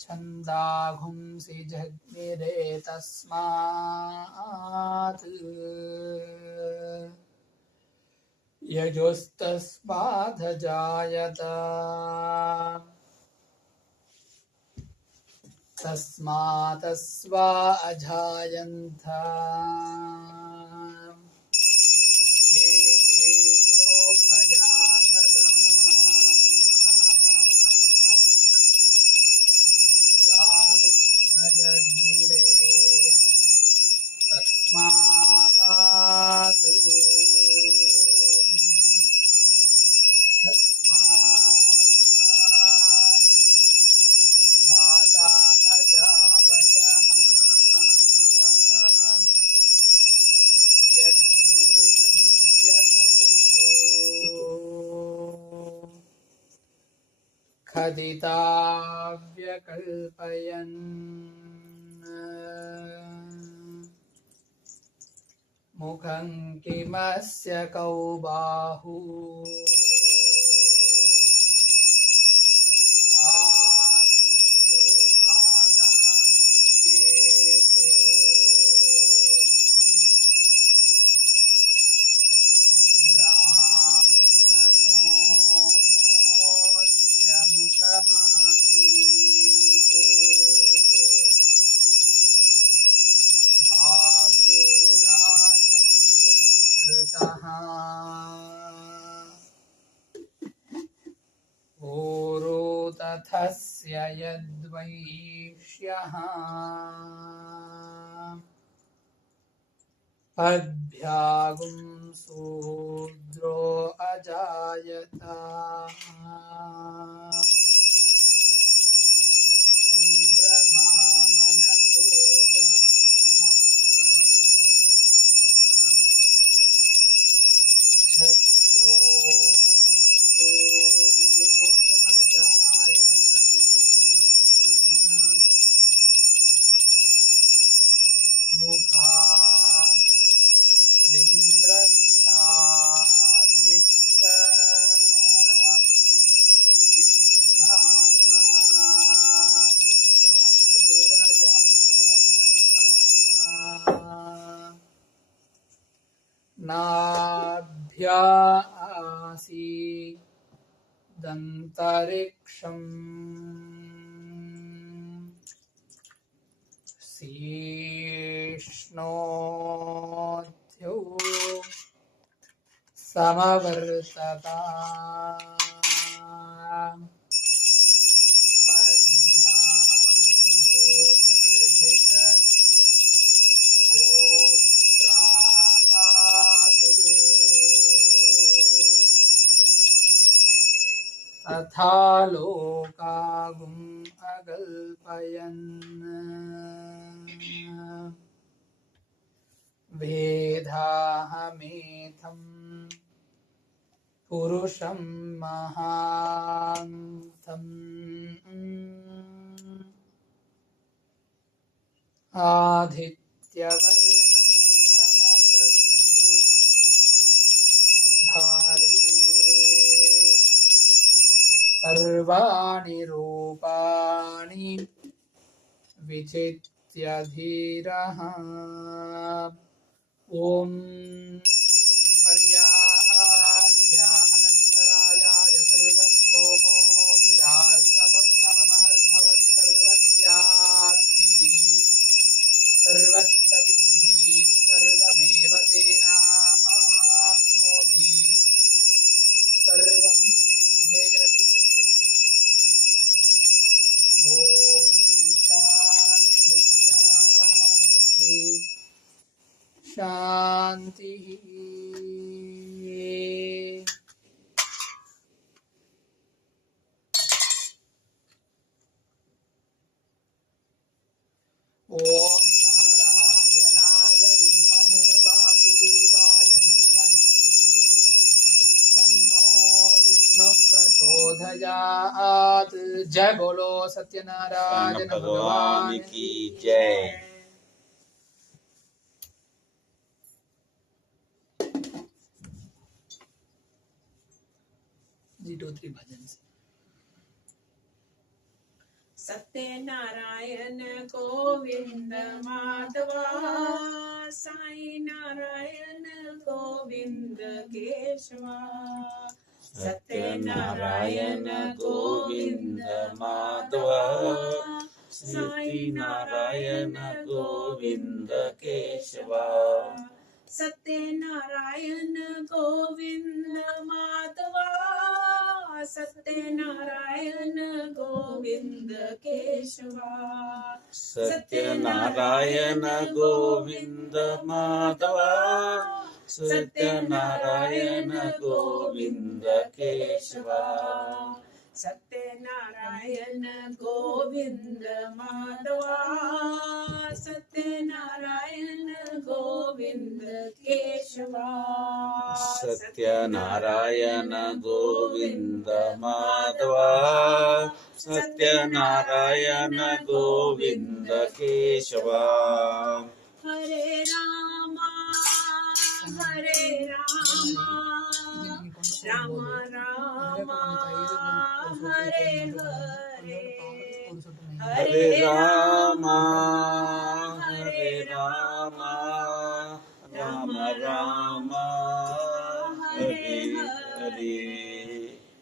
Chandagumsi jagnire tasmat Yajostasmadhajayata Tasmatasva ajayanta Yeketo bhayadhadaha Gavu ajagnire Tasmat Jata ajavayaha खदिताव्यकल्पयन् मुखं किमस्य कौ बाहु ब्राह्मणोऽस्य मुखमासीत् बाहुराजन्यकृतः ऊरुतथस्य यद्वैष्यः पद्भ्यागुं शूद्रो अजायत चन्द्रमा मनसो जातः चक्षुः सूर्यो अजायत मुखादिन्द्रश्चाग्निश्च प्राणात् वायुरजायत नाभ्या आसीदन्तरिक्षम् शीर्ष्णोऽध्यो समवर्तता पद्भ्यां भूमिर्भिष श्रोत्रात् तथा लोकागुम् अगल्पयन् वेदाहमेथम् पुरुषं महान्तम् आदित्यवर्णं तमसस्तु भारे सर्वाणि रूपाणि विचित्य धीरः ॐ पर्याप्य अनन्तरायाय सर्वस्थोमोऽधिरार्थमुत्तममहर्भवति सर्वस्यास्ति सर्वस्य सिद्धिः सर्वमेव तेनाप्नोति सर्वं जयति ॐ शान्ति शान्ति शान्तिः ॐ नारायणाय विद्महे वासुदेवाय धीमहि तन्नो विष्णुः प्रचोदयात् जय बोलो सत्यनारायण भगवान की जय। जी 2-3 भजन से सत्यनारायण गोविंद माधवा साई नारायण गोविंद केशवा सत्यनारायण गोविंद माधवा साई नारायण गोविंद केशवा सत्यनारायण गोविंद माधवा सत्यनारायण गोविंद केशवा सत्यनारायण गोविंद माधवा सत्यनारायण गोविंद केशवा सत्यनारायण गोविंद माधवा सत्यनारायण गोविंद केशवा Satyanarayan Govind Madhava Sathyanarayana Govinda Keshava. Hare Rama, Hare Rama, Rama Rama, Hare Hare, Hare Rama, Hare Rama, Rama Rama, Hare Hare.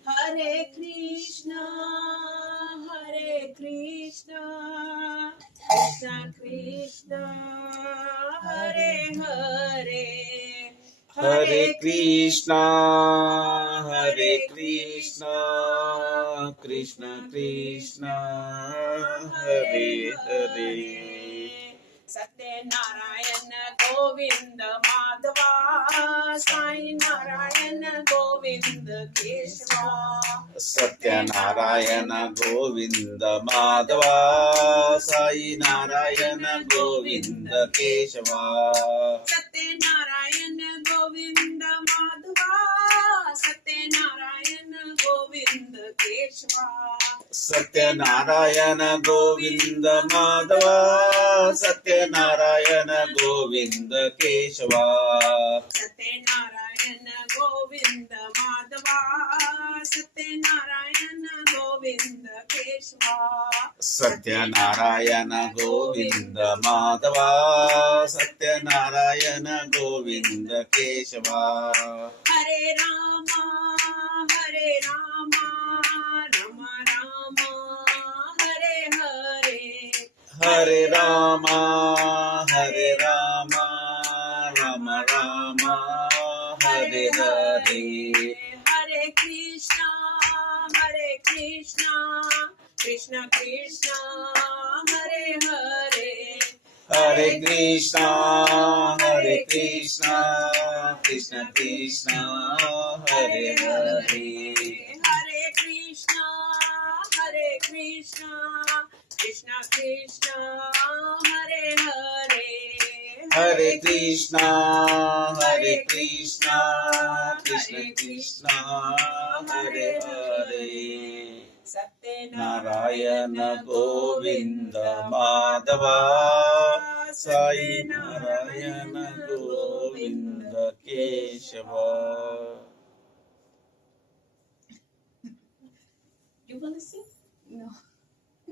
Hare Krishna, Hare Krishna, Krishna Krishna, Hare Hare, Hare Krishna, Hare Krishna, Krishna Krishna, Hare Hare. Sathyanarayana Govinda Madhava, Sathyanarayana Govinda Keshava. Sathyanarayana Govinda Madhava, Sathyanarayana Govinda Keshava. Sathyanarayana Govinda Madhava, Sathyanarayana Govinda Keshava. Sathyanarayana Govinda Madhava, Sathyanarayana Govinda Keshava. Sathyanarayana Govinda Madhava, Sathyanarayana Govinda Keshava. Sathyanarayana Govinda Madhava, Sathyanarayana Govinda Keshava. Hare Rama, Hare Rama, Rama Rama, Hare Hare. Hare Rama, Hare Rama, Rama Rama, Hare Hare. Hare Krishna, Hare Krishna, Krishna Krishna, Hare Hare. Hare Krishna, Hare Krishna, Krishna Krishna, Hare Hare. Hare Krishna, Hare Krishna, Krishna Krishna, Hare Hare. Hare Krishna, Hare Krishna, Krishna Krishna, Hare Hare. Narayana Govinda Madhava, Sai Narayana Govinda Keshava. You want to sing? No. Do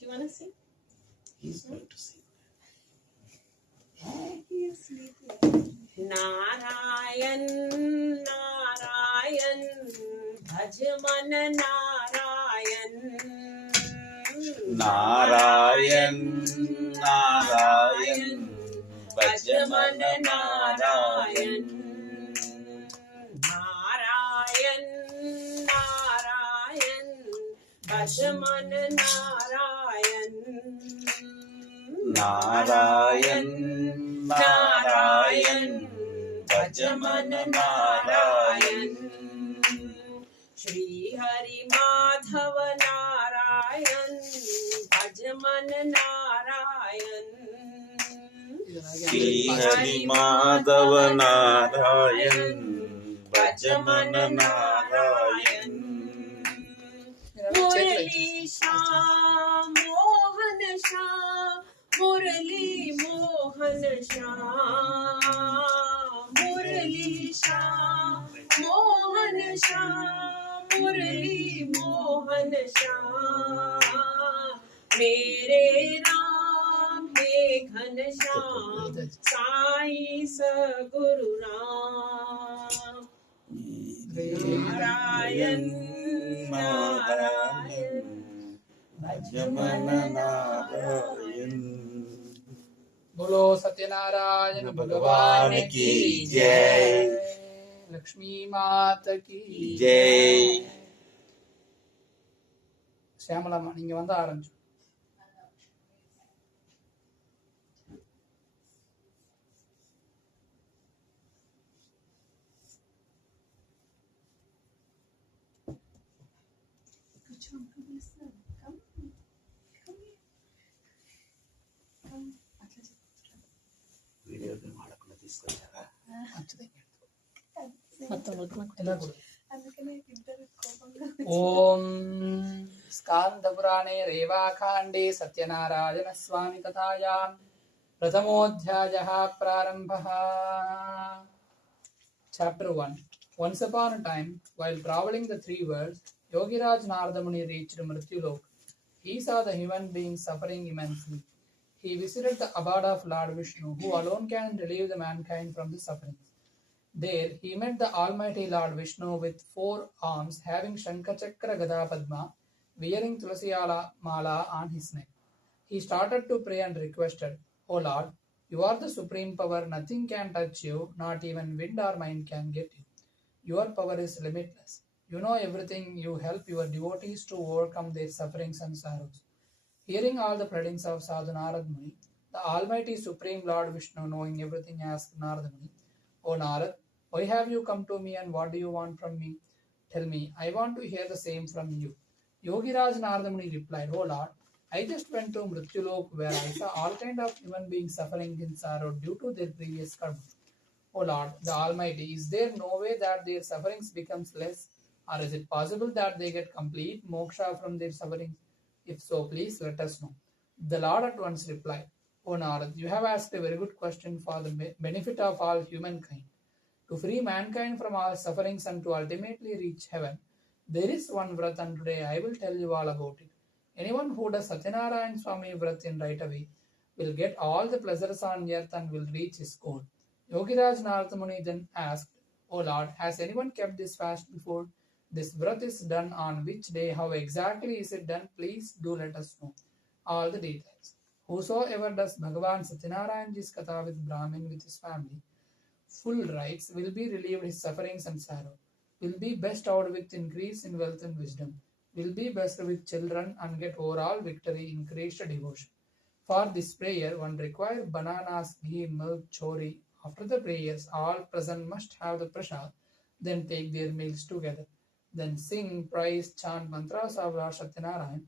you want to sing? He's going to sing. He is sleeping. Narayan, Narayan, Bhajman Narayan. Narayan, Narayan, Bhajaman Narayan. Narayan. Narayan, Narayan, Bhajman Narayan. Narayan, Narayan, Bhajaman Narayan. Shri Hari Madhava Narayan, Bhajman Narayan. Shri Hari Madhava Narayan, Bhajaman Narayan. Murali Sham, Mohan Sham, Murali Mohan Sham, Murali Sham, Mohan Sham, Murali Mohan Sham. Mere Ram, He Ghanshyam, Sai Saguru Ram. Narayan, Narayan, Bhajaman Narayan. बोलो सत्यनारायण भगवान भगवान की की जय। जय, लक्ष्मी माता की जय। श्यामलामा நீங்க வந்து ஆரம்பிச்சு. వీడియో ಮಾಡకుండా తీసుకొచ్చారా? ಎಲ್ಲ ಕೊಡು. ఓం స్కాందపురాణే రేవాఖాండే సత్యనారాయణ స్వామి కథాయాం ప్రథమోధ్యాయः ప్రారంభः. Chapter 1. Once upon a time, while traveling the three worlds, Yogiraj Narada Muni reached Mrityulok. He saw the human beings suffering immensely. He visited the abode of Lord Vishnu, who alone can relieve the mankind from the sufferings. There, he met the Almighty Lord Vishnu with 4 arms, having Shankachakra Gada Padma, wearing Tulasi Mala on his neck. He started to pray and requested, "O Lord, you are the supreme power, nothing can touch you, not even wind or mind can get you. Your power is limitless. You know everything, you help your devotees to overcome their sufferings and sorrows." Hearing all the pleadings of Sadhu Narad Muni, the Almighty Supreme Lord Vishnu, knowing everything, asked Narad Muni, "O Narad, why have you come to me and what do you want from me? Tell me, I want to hear the same from you." Yogiraj Narada Muni replied, "O Lord, I just went to Mrityulok where I saw all kind of human beings suffering in sorrow due to their previous karma. O Lord, the Almighty, is there no way that their sufferings becomes less, or is it possible that they get complete moksha from their sufferings? If so, please let us know." The Lord at once replied, "O Narad, you have asked a very good question for the benefit of all humankind. To free mankind from all sufferings and to ultimately reach heaven, there is one vrat, and today I will tell you all about it. Anyone who does Sathyanarayana Swami vrat in right away will get all the pleasures on earth and will reach his goal." Yogiraj Narada Muni then asked, "O Lord, has anyone kept this fast before? This vrat is done on which day? How exactly is it done? Please do let us know all the details. Whosoever does Bhagavan Satyanarayanji's Katha with Brahmin with his family, full rights, will be relieved his sufferings and sorrow, will be best out with increase in wealth and wisdom, will be best with children and get overall victory, increased devotion. For this prayer, one requires bananas, ghee, milk, chori. After the prayers, all present must have the prasad, then take their meals together. Then sing, praise, chant mantras of Lord Satyanarayan.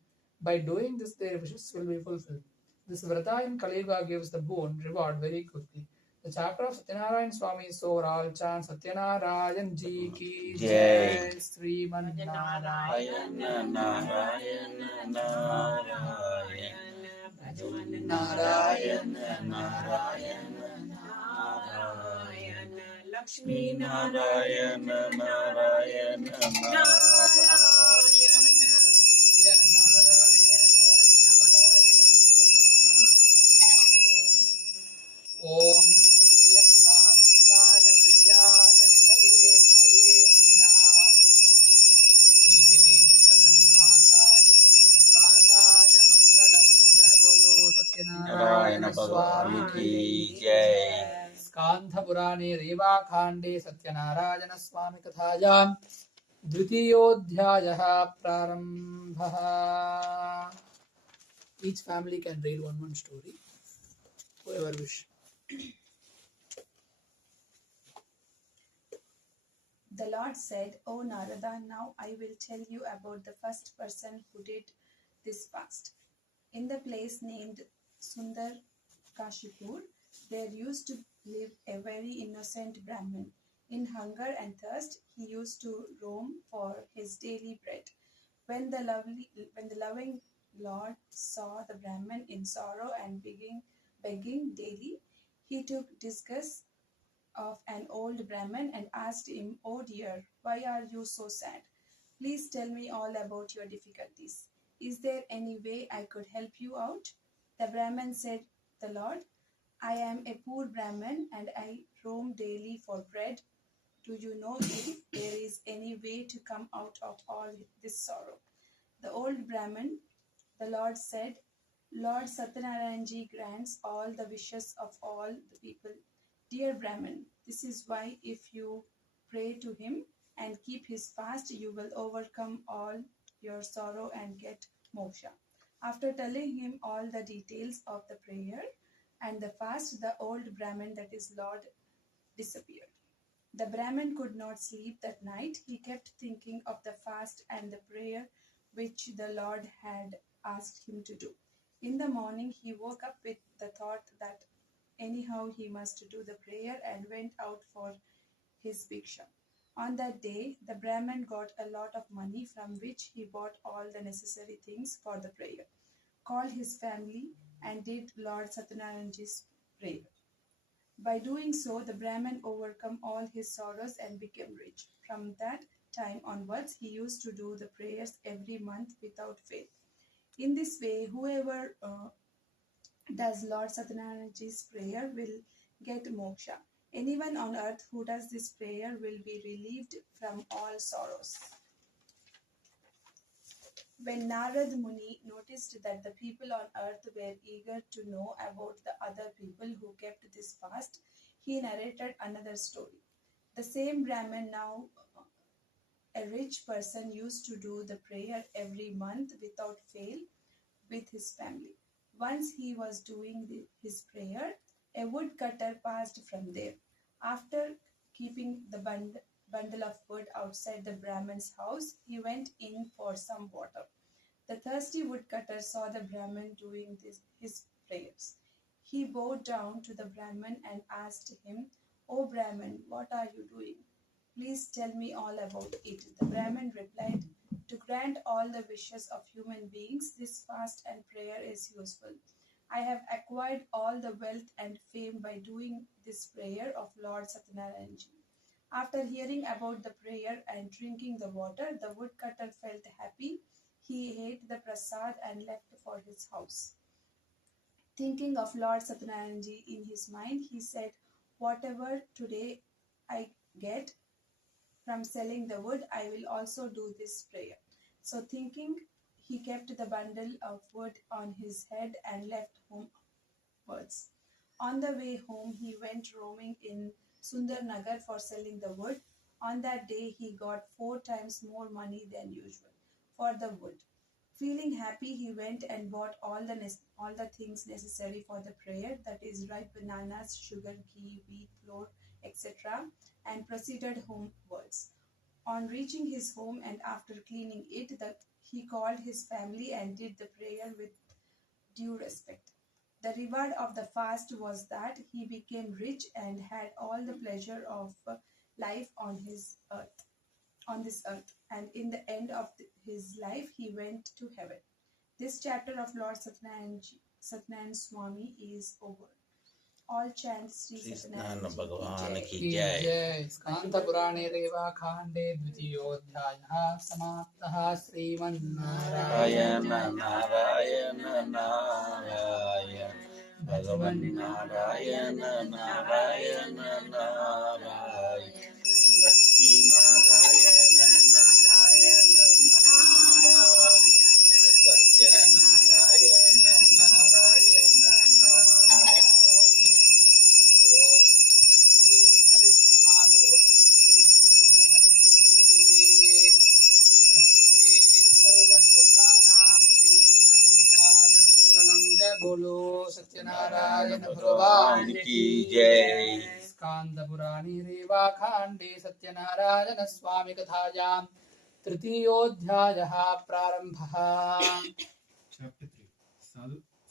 By doing this, their wishes will be fulfilled. This vrata in Kali Yuga gives the boon reward very quickly. The chapter of Satyanarayan Swami is over. All chant Satyanarayan Ji ki jai. Sriman Narayana Narayana Narayana Narayana Narayana Narayana Lakshmi Narayana Narayana Om Priya Santaya Kalyana Nidhage Nidhage Sri Venkateswara Mangalam. Jai Bolo Satyanarayana Swami ki Jai. Skandhapurane Revakhande Satyanarayana Swami Kathayam Dvitiyodhyayah Prarambhah. Each family can read one story, whoever wish. The Lord said, "O Narada, now I will tell you about the first person who did this fast. In the place named Sundar Kashipur, there used to live a very innocent Brahmin. In hunger and thirst, he used to roam for his daily bread. When the loving Lord saw the Brahmin in sorrow and begging daily, he took disgust of an old Brahmin and asked him, 'Oh dear, why are you so sad? Please tell me all about your difficulties. Is there any way I could help you out?' The Brahmin said, 'The Lord, I am a poor Brahmin and I roam daily for bread. Do you know if there is any way to come out of all this sorrow?' The old Brahmin, the Lord said, 'Lord Satyanarayanji grants all the wishes of all the people. Dear Brahmin, this is why if you pray to him and keep his fast, you will overcome all your sorrow and get moksha.' After telling him all the details of the prayer and the fast, the old Brahmin, that is Lord, disappeared. The Brahmin could not sleep that night. He kept thinking of the fast and the prayer which the Lord had asked him to do. In the morning, he woke up with the thought that anyhow he must do the prayer and went out for his bhiksha. On that day, the Brahmin got a lot of money from which he bought all the necessary things for the prayer, called his family, and did Lord Satyanarayan's prayer. By doing so, the Brahmin overcome all his sorrows and became rich. From that time onwards, he used to do the prayers every month without fail. In this way, whoever does Lord Satyanarayana's prayer will get moksha. Anyone on earth who does this prayer will be relieved from all sorrows. When Narad Muni noticed that the people on earth were eager to know about the other people who kept this fast, he narrated another story. The same Brahmin, now a rich person, used to do the prayer every month without fail with his family. Once he was doing his prayer, a woodcutter passed from there. After keeping the bundle of wood outside the Brahmin's house, he went in for some water. The thirsty woodcutter saw the Brahmin doing his prayers. He bowed down to the Brahmin and asked him, "O Brahmin, what are you doing? Please tell me all about it." The Brahmin replied, "To grant all the wishes of human beings, this fast and prayer is useful. I have acquired all the wealth and fame by doing this prayer of Lord Satyanarayana." After hearing about the prayer and drinking the water, the woodcutter felt happy. He ate the prasad and left for his house. Thinking of Lord Satyanarayana in his mind, he said, "Whatever today I get from selling the wood, I will also do this prayer." So thinking, he kept the bundle of wood on his head and left homewards. On the way home, he went roaming in Sundarnagar for selling the wood. On that day, he got 4 times more money than usual for the wood. Feeling happy, he went and bought all the things necessary for the prayer, that is ripe bananas, sugar, ghee, wheat, flour, etc., and proceeded homewards. On reaching his home and after cleaning it, he called his family and did the prayer with due respect. The reward of the fast was that he became rich and had all the pleasure of life on this earth, and in the end of his life he went to heaven. This chapter of Lord Satyanarayana Swami is over. All chant Sri कृष्णान Satyanarayana भगवान ki की की जय। जय। स्कान्दपुराणे रेवाखण्डे द्वितीयोऽध्यायः समाप्तः। नारायण श्रीमन्नारायण नारायण नारायण भगवन नारायण नारायण नारायण लक्ष्मी नारायण नारायण नारायण सत्य नारायण नारायण नारायण। ॐ लक्ष्मी सविभ्रमालोकसुभ्रूविभ्रमचक्षुषे चक्षुषे सर्वलोकानां वेङ्कटेशाय मङ्गलं। जय बोलो सत्यनारायण भगवान की जय। स्कान्दपुराणे रेवाखण्डे सत्यनारायण स्वामी कथायां तृतीयोऽध्यायः प्रारम्भः। Chapter 3.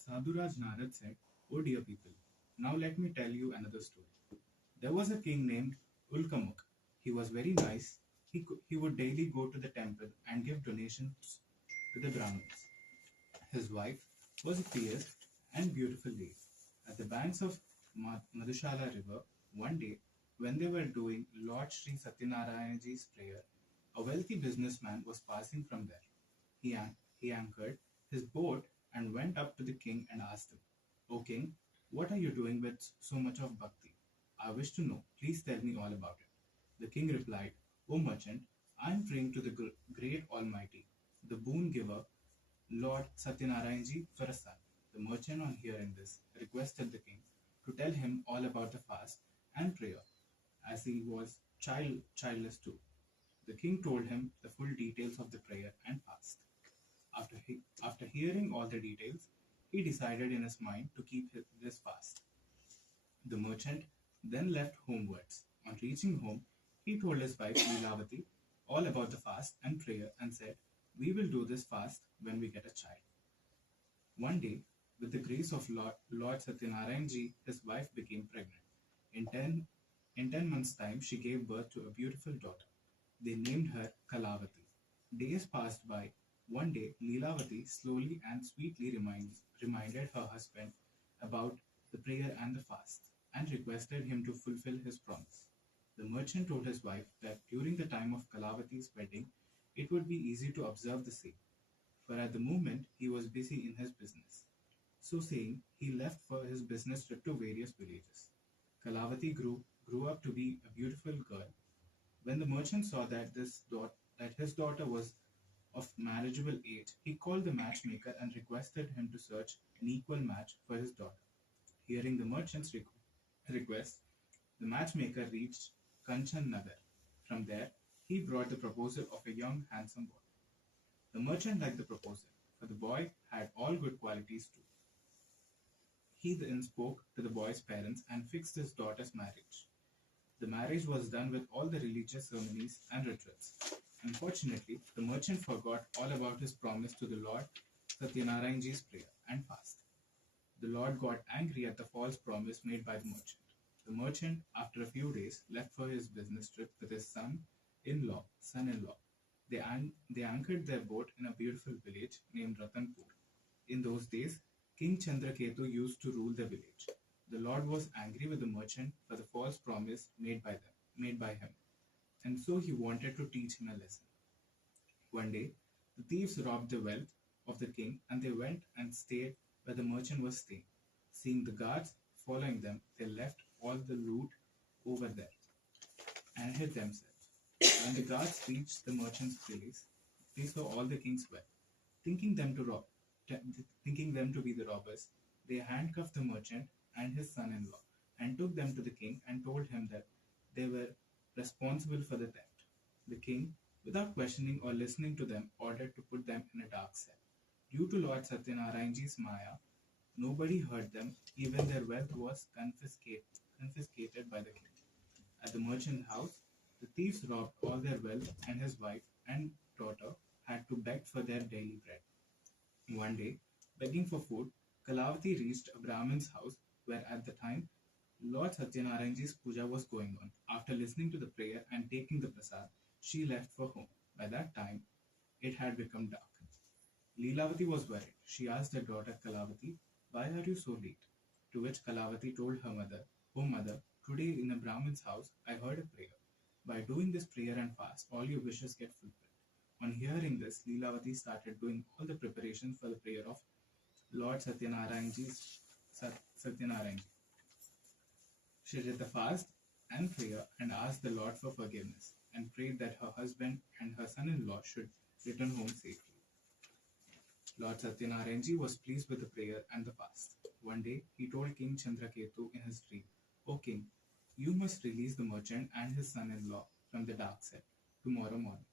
Sadhuraj Narad said, "O dear people, now let me tell you another story. There was a king named Ulkamuk. He was very nice. He would daily go to the temple and give donations to the Brahmins. His wife was a fierce and beautiful lady. At the banks of Madhushala river, one day, when they were doing Lord Sri Satyanarayana's prayer, a wealthy businessman was passing from there. He anchored his boat and went up to the king and asked him, "O king, what are you doing with so much of bhakti? I wish to know. Please tell me all about it." The king replied, "O merchant, I am praying to the great Almighty, the boon giver, Lord Satyanarayanji, for a son." The merchant, on hearing this, requested the king to tell him all about the fast and prayer, as he was childless too. The king told him the full details of the prayer and fast. After hearing all the details, he decided in his mind to keep this fast. The merchant then left homewards. On reaching home, he told his wife Leelavati all about the fast and prayer and said, "We will do this fast when we get a child." One day, with the grace of Lord Satyanarayanji, his wife became pregnant. In 10 months' time, she gave birth to a beautiful daughter. They named her Kalavati. Days passed by. One day, Leelavati slowly and sweetly reminded her husband about the prayer and the fast and requested him to fulfill his promise. The merchant told his wife that during the time of Kalavati's wedding, it would be easy to observe the same, for at the moment he was busy in his business. So saying, he left for his business trip to various villages. Kalavati grew up to be a beautiful girl. When the merchant saw that his daughter was of marriageable age, he called the matchmaker and requested him to search an equal match for his daughter. Hearing the merchant's request, the matchmaker reached Kanchan Nagar. From there, he brought the proposal of a young, handsome boy. The merchant liked the proposal, for the boy had all good qualities too. He then spoke to the boy's parents and fixed his daughter's marriage. The marriage was done with all the religious ceremonies and rituals. Unfortunately, the merchant forgot all about his promise to the Lord Sathyanarayana's prayer and fast. The Lord got angry at the false promise made by the merchant. The merchant, after a few days, left for his business trip with his son-in-law. They anchored their boat in a beautiful village named Ratanpur. In those days, King Chandraketu used to rule the village. The Lord was angry with the merchant for the false promise made by him, and so he wanted to teach him a lesson. One day, the thieves robbed the wealth of the king, and they went and stayed where the merchant was staying. Seeing the guards following them, they left all the loot over there and hid themselves. When the guards reached the merchant's place, they saw all the king's wealth. Thinking them to be the robbers, they handcuffed the merchant and his son-in-law and took them to the king and told him that they were responsible for the theft. The king, without questioning or listening to them, ordered to put them in a dark cell. Due to Lord Sathyanarayana's Maya, nobody heard them, even their wealth was confiscated by the king. At the merchant's house, the thieves robbed all their wealth, and his wife and daughter had to beg for their daily bread. One day, begging for food, Kalavati reached a Brahmin's house where at the time Lord Sathyanarayana's Puja was going on. After listening to the prayer and taking the prasad, she left for home. By that time, it had become dark. Leelavati was worried. She asked her daughter Kalavati, "Why are you so late?" To which Kalavati told her mother, "Oh mother, today in a Brahmin's house I heard a prayer. By doing this prayer and fast, all your wishes get fulfilled." On hearing this, Leelavati started doing all the preparations for the prayer of Lord Sathyanarayana. She did the fast and prayer and asked the Lord for forgiveness and prayed that her husband and her son-in-law should return home safely. Lord Sathyanarayana was pleased with the prayer and the fast. One day, he told King Chandraketu in his dream, "O king, you must release the merchant and his son-in-law from the dark cell tomorrow morning.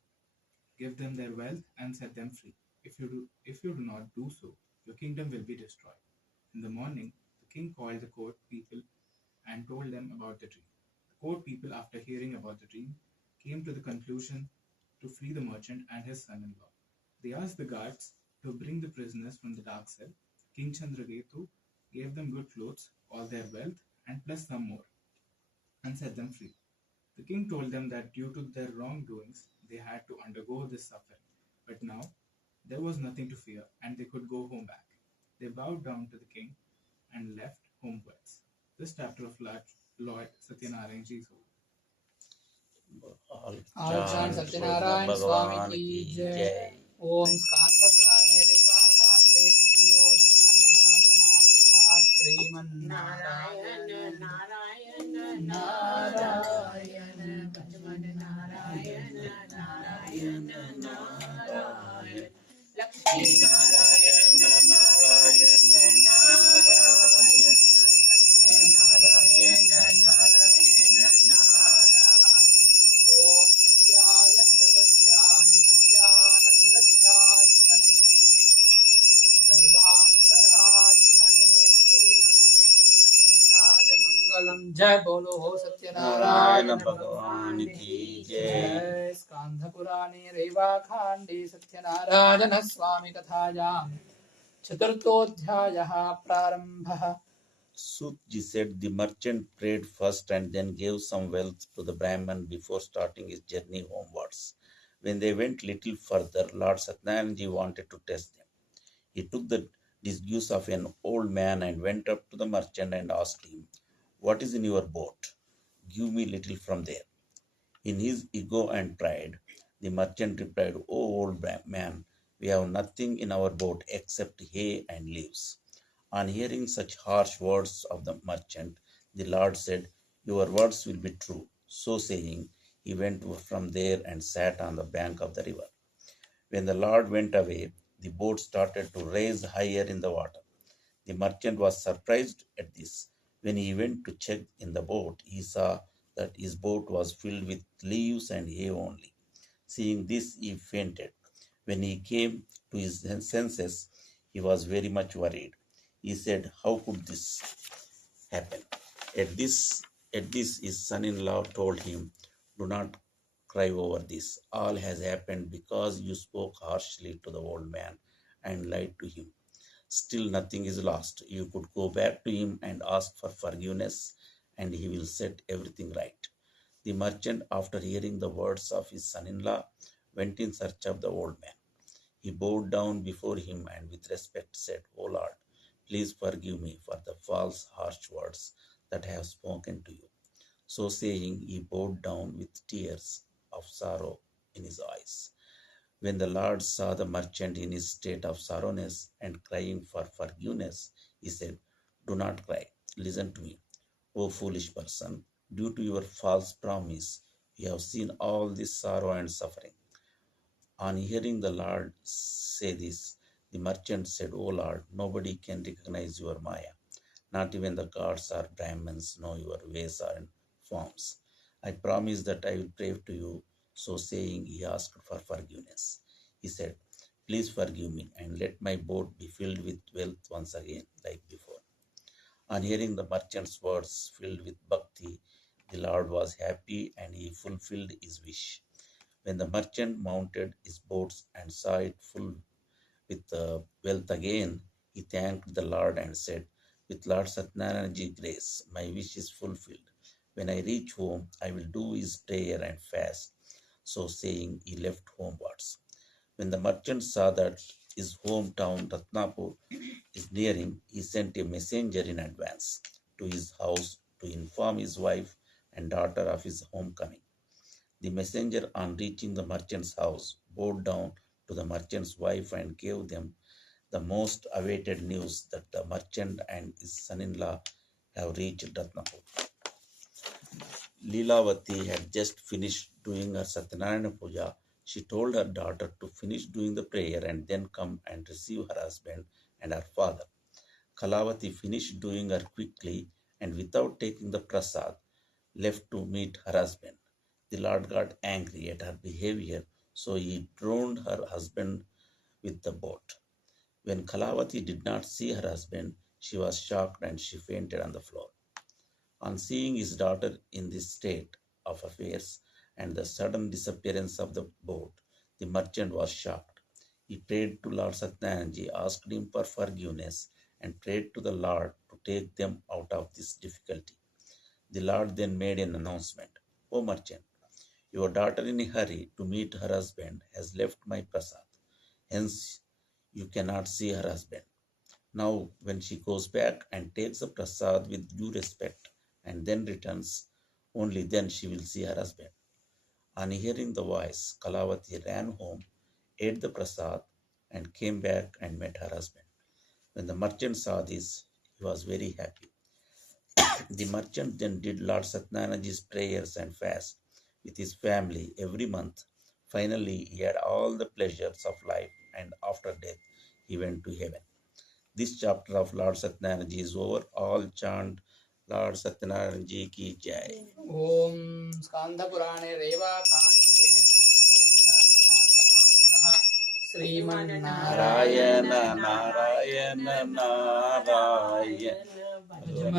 Give them their wealth and set them free. If you do not do so, your kingdom will be destroyed." In the morning, the king called the court people and told them about the dream. The court people, after hearing about the dream, came to the conclusion to free the merchant and his son-in-law. They asked the guards to bring the prisoners from the dark cell. King Chandraketu gave them good clothes, all their wealth, and plus some more, and set them free. The king told them that due to their wrongdoings, they had to undergo this suffering. But now, there was nothing to fear, and they could go home back. They bowed down to the king and left homewards. This chapter of Lord Sathyanarayana is over. All chant Satyanarayana Swami ki jai. Om Skanda Purane Revakande Satyodyaya Samanaha Sriman Narayana Narayana Narayana Narayana Narayana Narayana Lakshmi Narayana Narayana Narayana Satyanarayana Narayana Narayana Om Nityaya Niravasyaya Satyananda Chitatmane Sarvantaratmane Srimati Venkateswara Mangalam. Jai Bolo Satyanarayana Bhagavan ki jai. Jai. Skanda Purane Revakhande Satyanarayana Swami Kathayam Chaturthodhyayah Prarambhah Sutji said the merchant prayed first and then gave some wealth to the Brahman before starting his journey homewards. When they went little further, Lord Sathyanarayana wanted to test them. He took the disguise of an old man and went up to the merchant and asked him, "What is in your boat? Give me little from there." In his ego and pride, the merchant replied, "O old man, we have nothing in our boat except hay and leaves." On hearing such harsh words of the merchant, the Lord said, "Your words will be true." So saying, he went from there and sat on the bank of the river. When the Lord went away, the boat started to rise higher in the water. The merchant was surprised at this. When he went to check in the boat, he saw that his boat was filled with leaves and hay only. Seeing this, he fainted. When he came to his senses, he was very much worried. He said, "How could this happen?" At this, his son-in-law told him, "Do not cry over this. All has happened because you spoke harshly to the old man and lied to him. Still, nothing is lost. You could go back to him and ask for forgiveness, and he will set everything right." The merchant, after hearing the words of his son-in-law, went in search of the old man. He bowed down before him and with respect said, "O Lord, please forgive me for the false, harsh words that I have spoken to you." So saying, he bowed down with tears of sorrow in his eyes. When the Lord saw the merchant in his state of sorrowness and crying for forgiveness, he said, "Do not cry. Listen to me, O foolish person. Due to your false promise, you have seen all this sorrow and suffering." On hearing the Lord say this, the merchant said, "O Lord, nobody can recognize your Maya. Not even the gods or Brahmins know your ways and forms. I promise that I will pray to you." So saying, he asked for forgiveness. He said, "Please forgive me and let my boat be filled with wealth once again, like before." On hearing the merchant's words filled with bhakti, the Lord was happy and he fulfilled his wish. When the merchant mounted his boats and saw it full with wealth again, he thanked the Lord and said, "With Lord Sathyanarayana's grace, my wish is fulfilled. When I reach home, I will do his prayer and fast." So saying, he left homewards. When the merchant saw that his hometown Ratnapur is near him, he sent a messenger in advance to his house to inform his wife and daughter of his homecoming. The messenger, on reaching the merchant's house, bowed down to the merchant's wife and gave them the most awaited news that the merchant and his son-in-law have reached Ratnapur. Leelavati had just finished doing her Sathyanarayana Puja. She told her daughter to finish doing the prayer and then come and receive her husband and her father. Kalavati finished doing her quickly and without taking the prasad, left to meet her husband. The Lord got angry at her behavior, so he drowned her husband with the boat. When Kalavati did not see her husband, she was shocked and she fainted on the floor. On seeing his daughter in this state of affairs and the sudden disappearance of the boat, the merchant was shocked. He prayed to Lord Sathyanarayana, asked him for forgiveness, and prayed to the Lord to take them out of this difficulty. The Lord then made an announcement, "O merchant, your daughter in a hurry to meet her husband has left my prasad. Hence, you cannot see her husband. Now, when she goes back and takes the prasad with due respect and then returns, only then she will see her husband." On hearing the voice, Kalavati ran home, ate the prasad, and came back and met her husband. When the merchant saw this, he was very happy. The merchant then did Lord Sathyanarayana's prayers and fast with his family every month. Finally, he had all the pleasures of life, and after death, he went to heaven. This chapter of Lord Sathyanarayana is over. All chant Lord Sathyanarayana Ji ki jai. Om Skanda Purane Reva Kande Sriman Narayana Narayana Narayana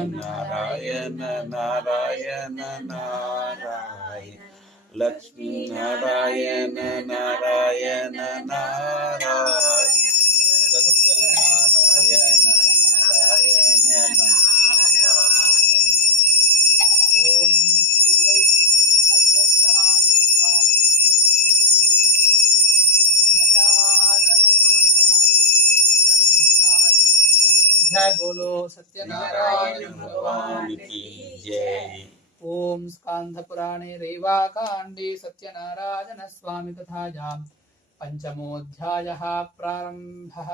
Narayana Narayana Narayana Lakshmi Narayana Narayana Narayana Satyanarayana Narayana Narayana जय बोलो नारायण सत्यनारायण भगवान की जय। ओम स्कांध पुराणे रेवाकांडे सत्यनारायण स्वामी कथायां पंचमोऽध्यायः प्रारम्भः।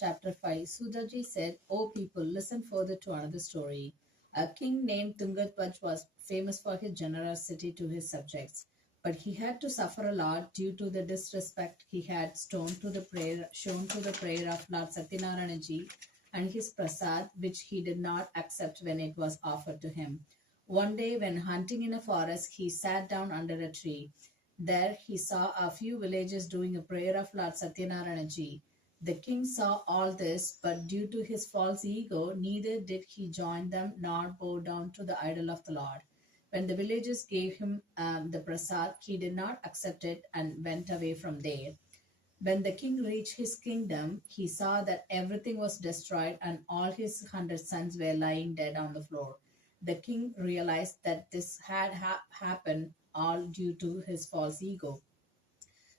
Chapter 5. Sudaji said, O people, listen further to another story. A king named Tungatpaj was famous for his generosity to his subjects, but he had to suffer a lot due to the disrespect he had shown to the prayer of Lord Sathyanarayana and his prasad, which he did not accept when it was offered to him. One day, when hunting in a forest, he sat down under a tree. There he saw a few villagers doing a prayer of Lord Sathyanarayana. The king saw all this, but due to his false ego, neither did he join them nor bow down to the idol of the Lord. When the villagers gave him the prasad, he did not accept it and went away from there. When the king reached his kingdom, he saw that everything was destroyed and all his 100 sons were lying dead on the floor. The king realized that this had happened all due to his false ego.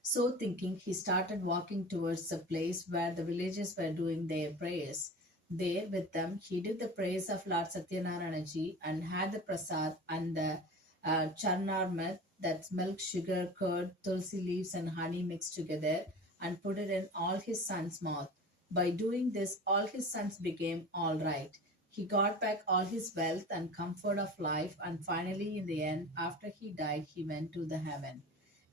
So thinking, he started walking towards the place where the villagers were doing their prayers. There with them, he did the prayers of Lord Sathyanarayana and had the prasad and the charnarmat, that's milk, sugar, curd, tulsi leaves and honey mixed together, and put it in all his sons' mouth. By doing this, all his sons became all right. He got back all his wealth and comfort of life, and finally, in the end, after he died, he went to the heaven.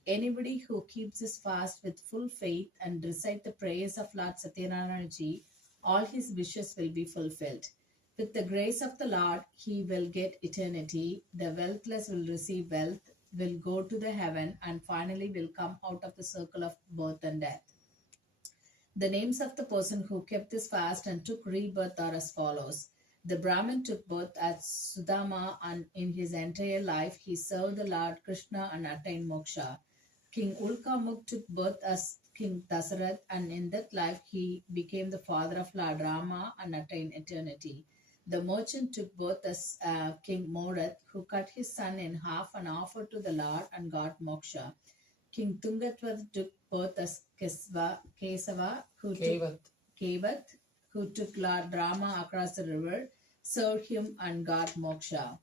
Anybody who keeps this fast with full faith and recite the prayers of Lord Sathyanarayana, all his wishes will be fulfilled. With the grace of the Lord, he will get eternity. The wealthless will receive wealth, will go to the heaven, and finally will come out of the circle of birth and death. The names of the person who kept this fast and took rebirth are as follows. The Brahmin took birth as Sudama, and in his entire life he served the Lord Krishna and attained moksha. King Ulkamuk took birth as King Dasarath, and in that life he became the father of Lord Rama and attained eternity. The merchant took birth as King Morath, who cut his son in half and offered to the Lord and got moksha. King Tungatvad took birth as Kesava, who took Kevat, who took Lord Rama across the river, served him and got moksha.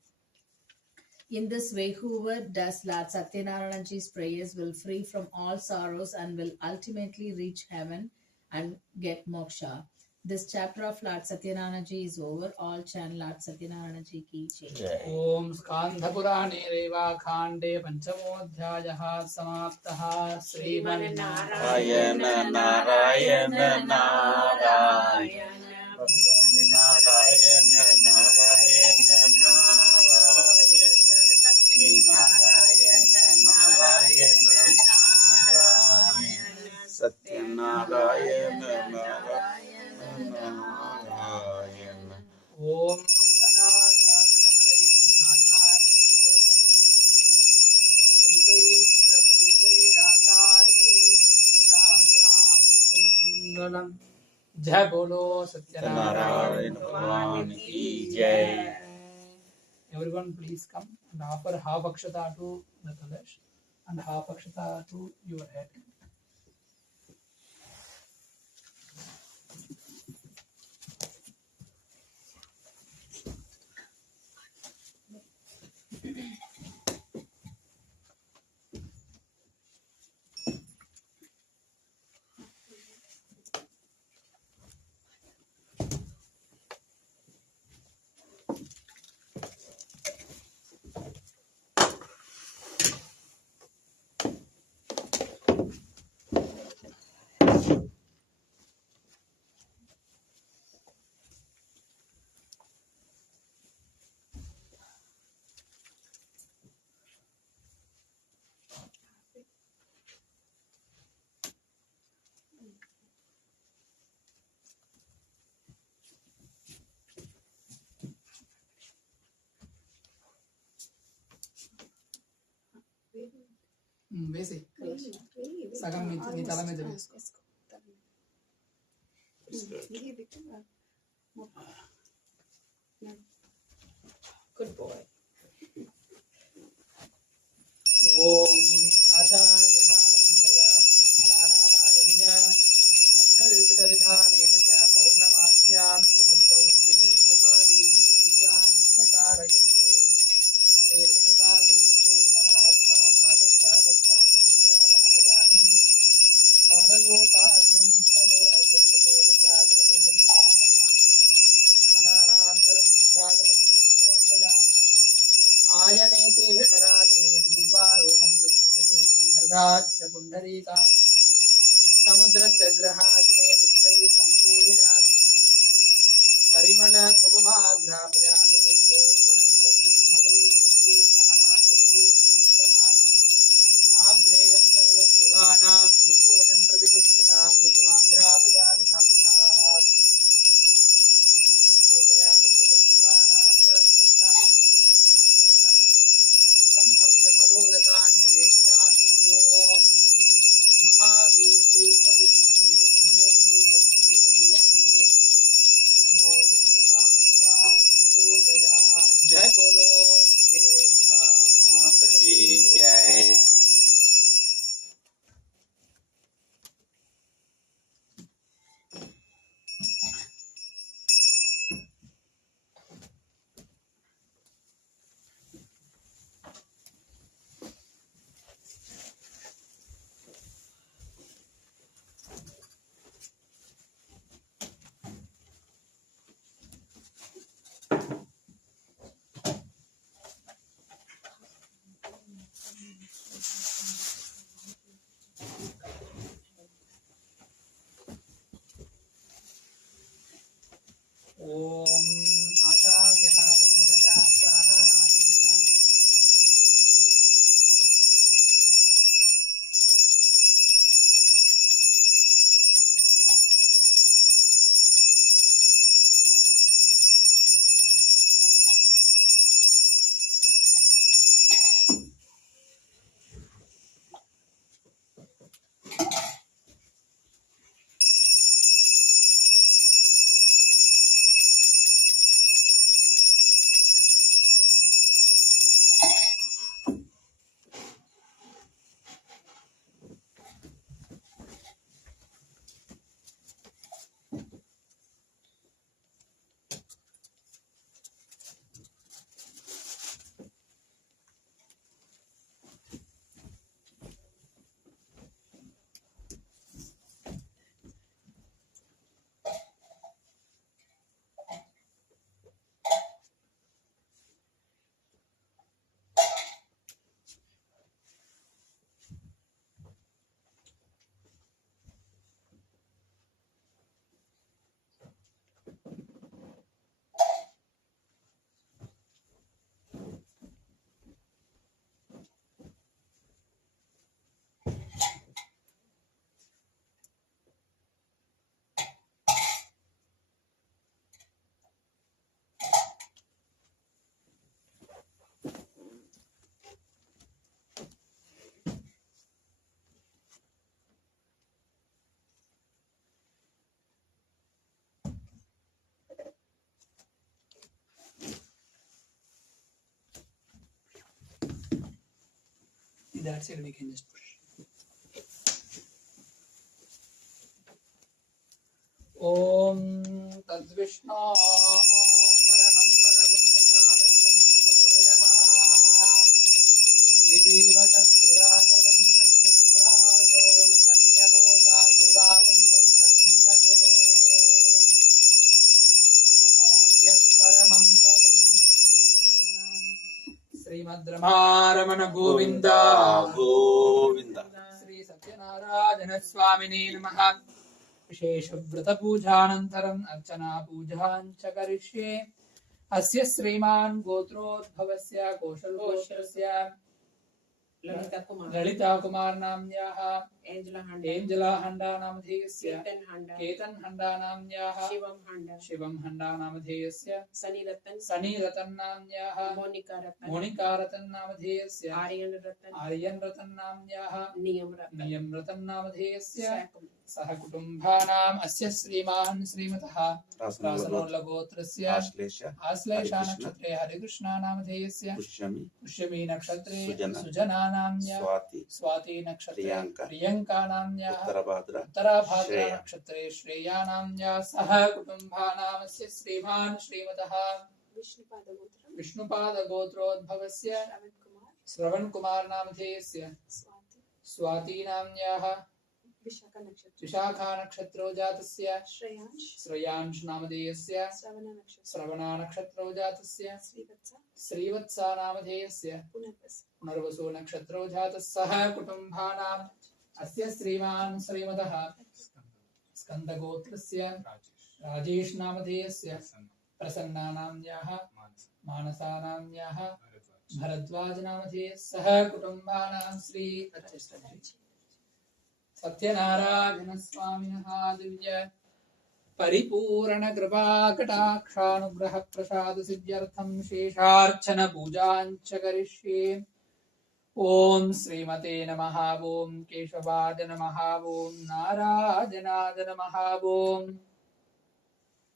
In this way, whoever does Lord Sathyanarayana's prayers will free from all sorrows and will ultimately reach heaven and get moksha. This chapter of Lord Sathyanarayana is over. All chant Lord Sathyanarayana ki jai. ओम स्कांध पुराणे रेवाकांडे पंचमोऽध्यायः समाप्तः। नारायण नारायण नारायण नारायण नारायण नारायण लक्ष्मी नारायण नारायण नारायण सत्यनारायण नारायण नारायण। ओम जय बोलो सत्यनारायण भगवान की जय। Everyone please come and offer half akshata to the Kalash and half akshata to your head. వేసి సగం నీ తల మీద వేసుకో. Good boy. ఓం ఆచార్యహారముదయా ప్రాణానాయమ్య సంకల్పిత విధానేన చ పౌర్ణమాస్యాం సుభజిత पंचग्रहादिमे पुष्पैः सम्पूजयामि परिमलधूपमाघ्रापयामि ॐ वनस्पत्युद्भवे दुर्गे नानागन्धैः सुगन्धितः आग्नेयः सर्वदेवानां धूपोऽयं प्रतिगृह्यतां धूपमाघ्रापयामि साक्षात् समर्पयामि धूपदीपानान्तरं श्रद्धाञ्जलिं समर्पयामि सम्भवितफलोदकान् निवेदयामि ॐ महादेव्यै विद्महे जगदग्निपत्नीक धीमहि तन्नो रेणुकाम्बा प्रचोदयात्। जय बोलो श्री रेणुका माता की जय। ओम आचार्यः गन्धया प्राणायामेन That side we can just push. Om Tadvishna Paramam Padagum Tatha Vachanti Surayah Diviva Chakshurādhatam Tadviprāso Vikanyabodha Dhuvāgum Tattamindhate Vishnu Yat Paramam Padam Srimad Ramarama Govinda Govinda. Sri Sathyanarayana Swamini Namaha विशेष व्रत पूजानन्तरं अर्चना पूजाञ्च करिष्ये अस्य श्रीमान् गोत्रोद्भवस्य कौशलगोत्रस्य Lalita Kumar नाम्न्याः Angela हंडा नामधेयस्य केतन हंडा नाम्न्याः शिवम हंडा नामधेयस्य सनी रतन नाम्न्याः मोनिका रतन नामधेयस्य आर्यन रतन नाम्न्याः नियम रतन नामधेयस्य सह कुटुंबानाम् अस्य श्रीमान् श्रीमतः रासनोल्लगोत्रस्य आश्लेषा नक्षत्रे हरिकृष्णा नामधेयस्य पुष्यमी नक्षत्रे सुजना नाम्न्याः स्वाति नक्षत्रे प्रियंका नाम्न्याः उत्तराभाद्रा नक्षत्रे श्रेया नाम्न्याः सह कुटुंबानाम् अस्य श्रीमान् श्रीमतः विष्णुपाद गोत्रोद्भवस्य श्रवण कुमार नामधेयस्य स्वाति नाम्न्याः विशाखा नक्षत्रो जातस्य श्रेयांश नामधेयस्य श्रवणा नक्षत्रो जातस्य श्रीवत्सा नामधेयस्य पुनर्वसु नक्षत्रो जातस्य सह कुटुंबानाम् अस्य श्रीमान् श्रीमतः स्कन्दगोत्रस्य राजेश राजेश नामधेयस्य प्रसन्न प्रसन्नानाम्न्याः मानस मानसानाम्न्याः भरद्वाज भरद्वाज नामधेयस्सः कुटुम्बानां श्री सत्यनारायण स्वामिनः दिव्य परिपूर्ण कृपा कटाक्षानुग्रह प्रसाद सिद्ध्यर्थं शेषार्चन पूजाञ्च करिष्ये। ओम श्रीमते नमः। ओम केशवाय नमः। ओम नारायणाय नमः। ओम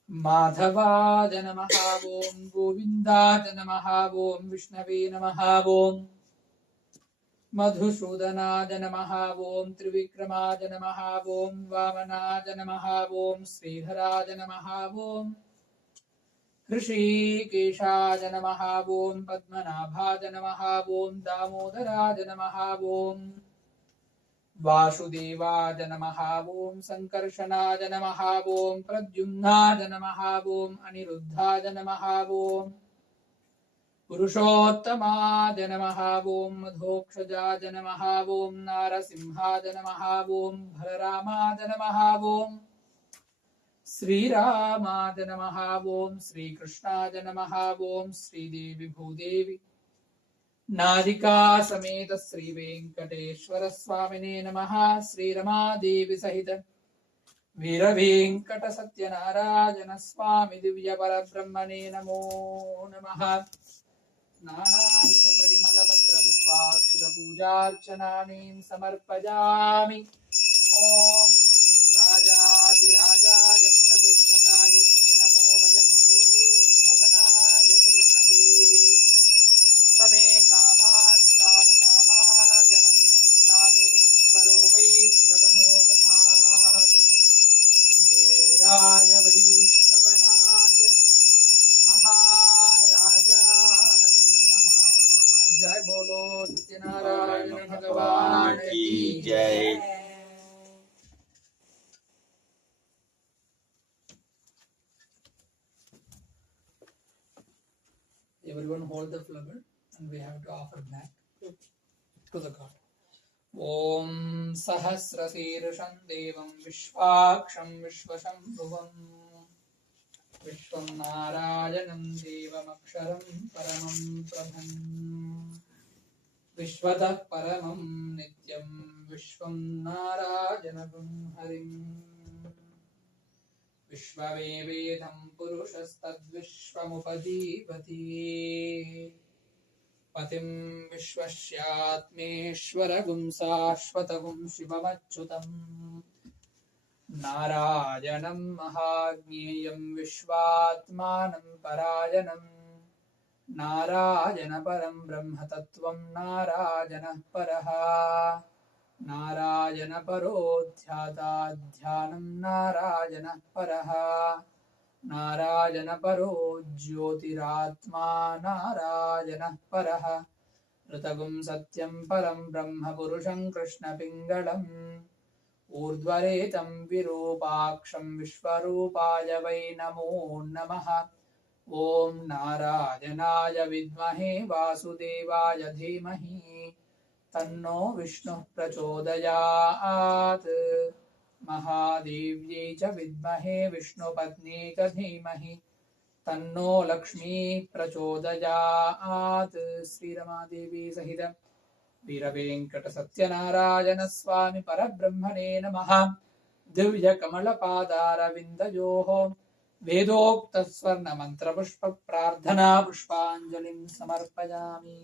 माधवाय नमः। ओम गोविन्दाय नमः। ओम विष्णवे नमः। ओम मधुसूदनाय नमः। ओम त्रिविक्रमाय नमः। ओम वामनाय नमः। ओम श्रीधराय नमः। ओम ऋषिकेशाय नमः। ओम पद्मनाभाय नमः। ओम दामोदराय नमः। ओम वासुदेवाय नमः। ओम संकर्षणाय नमः। ओम प्रद्युम्नाय नमः। ओम अनिरुद्धाय नमः। ओम पुरुषोत्तमाय नमः। ओम मधोक्षजाय नमः। ओम नारसिंहाय नमः। ओम बलरामाय नमः। ओम श्रीरामाय नमः। ओम श्रीकृष्णाय नमः। ओम श्रीदेवी भूदेवी नादिका समेत श्री वेंकटेश्वर स्वामिने नमः। श्री रमादेवी सहित वीर वेंकट सत्यनारायण स्वामी दिव्य परब्रह्मणे नमो नमः। नानाविध परिमल पत्र पुष्पाक्षत पूजार्चनानि समर्पयामि। ओम राजाधिराजाय प्रकृत्यकारिणे नमो वयं वै श्रवणाय कुर्महे। समे कामान् कामकामाय मह्यं कामेश्वरो वै श्रवणो दधातु। कुबेराय वै श्रवणाय महाराजाय नमः। जय बोलो सत्यनारायण भगवान की जय। Everyone hold the flower and we have to offer back to the God. Om सहस्रशीर्षं देवं विश्वाक्षं विश्वशम्भुवं विश्वं नारायणं देवमक्षरं परमं प्रभं विश्वतः परमं नित्यं विश्वं नारायणं हरिं विश्वमेवेदं पुरुषस्तद्विश्वमुपजीवति पतिं विश्वस्यात्मेश्वरगुं शाश्वतगुं शिवमच्युतं नारायणं महाज्ञेयं विश्वात्मानं परायणं नारायण परं ब्रह्मतत्त्वं नारायणः परः नारायण परो ध्याताध्यानं नारायणः परः नारायण परो ज्योतिरात्मा नारायणः परः ऋतगुं सत्यं परं ब्रह्म पुरुषं कृष्णपिङ्गलम् ऊर्ध्वरेतं विरूपाक्षं विश्वरूपाय वै नमो नमः। ॐ नारायणाय विद्महे वासुदेवाय धीमहि तन्नो विष्णुः प्रचोदयात् महादेव्यै च विद्महे विष्णुपत्न्यै च धीमहि तन्नो लक्ष्मी प्रचोदयात्। श्रीरमादेवी सहित वीरवेंकट सत्यनारायण स्वामी परब्रह्मणे नमः। दिव्य कमलपादारविन्दयोः वेदोक्त स्वर्ण मंत्र पुष्प प्रार्थना पुष्पांजलिं समर्पयामि।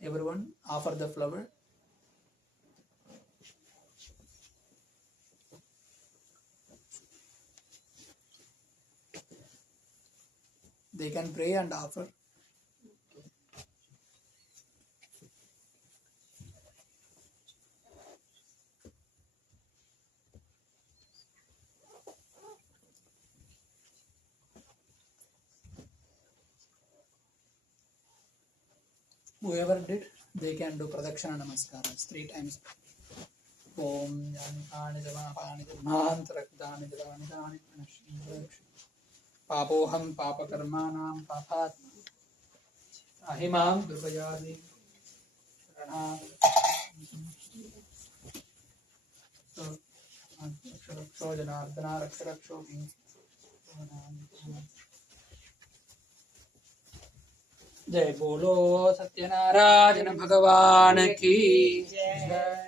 Everyone offer the flower. They can pray and offer. Whoever did, they can do pradakshana namaskaras 3 times. Om Jani Javani Mantraktani Javani Dani Papoham Papakarmanam Papatma Ahimam Durvayadi Pranam. So रक्षो जनार्दना रक्षो जय बोलो सत्यनारायण भगवान की जय।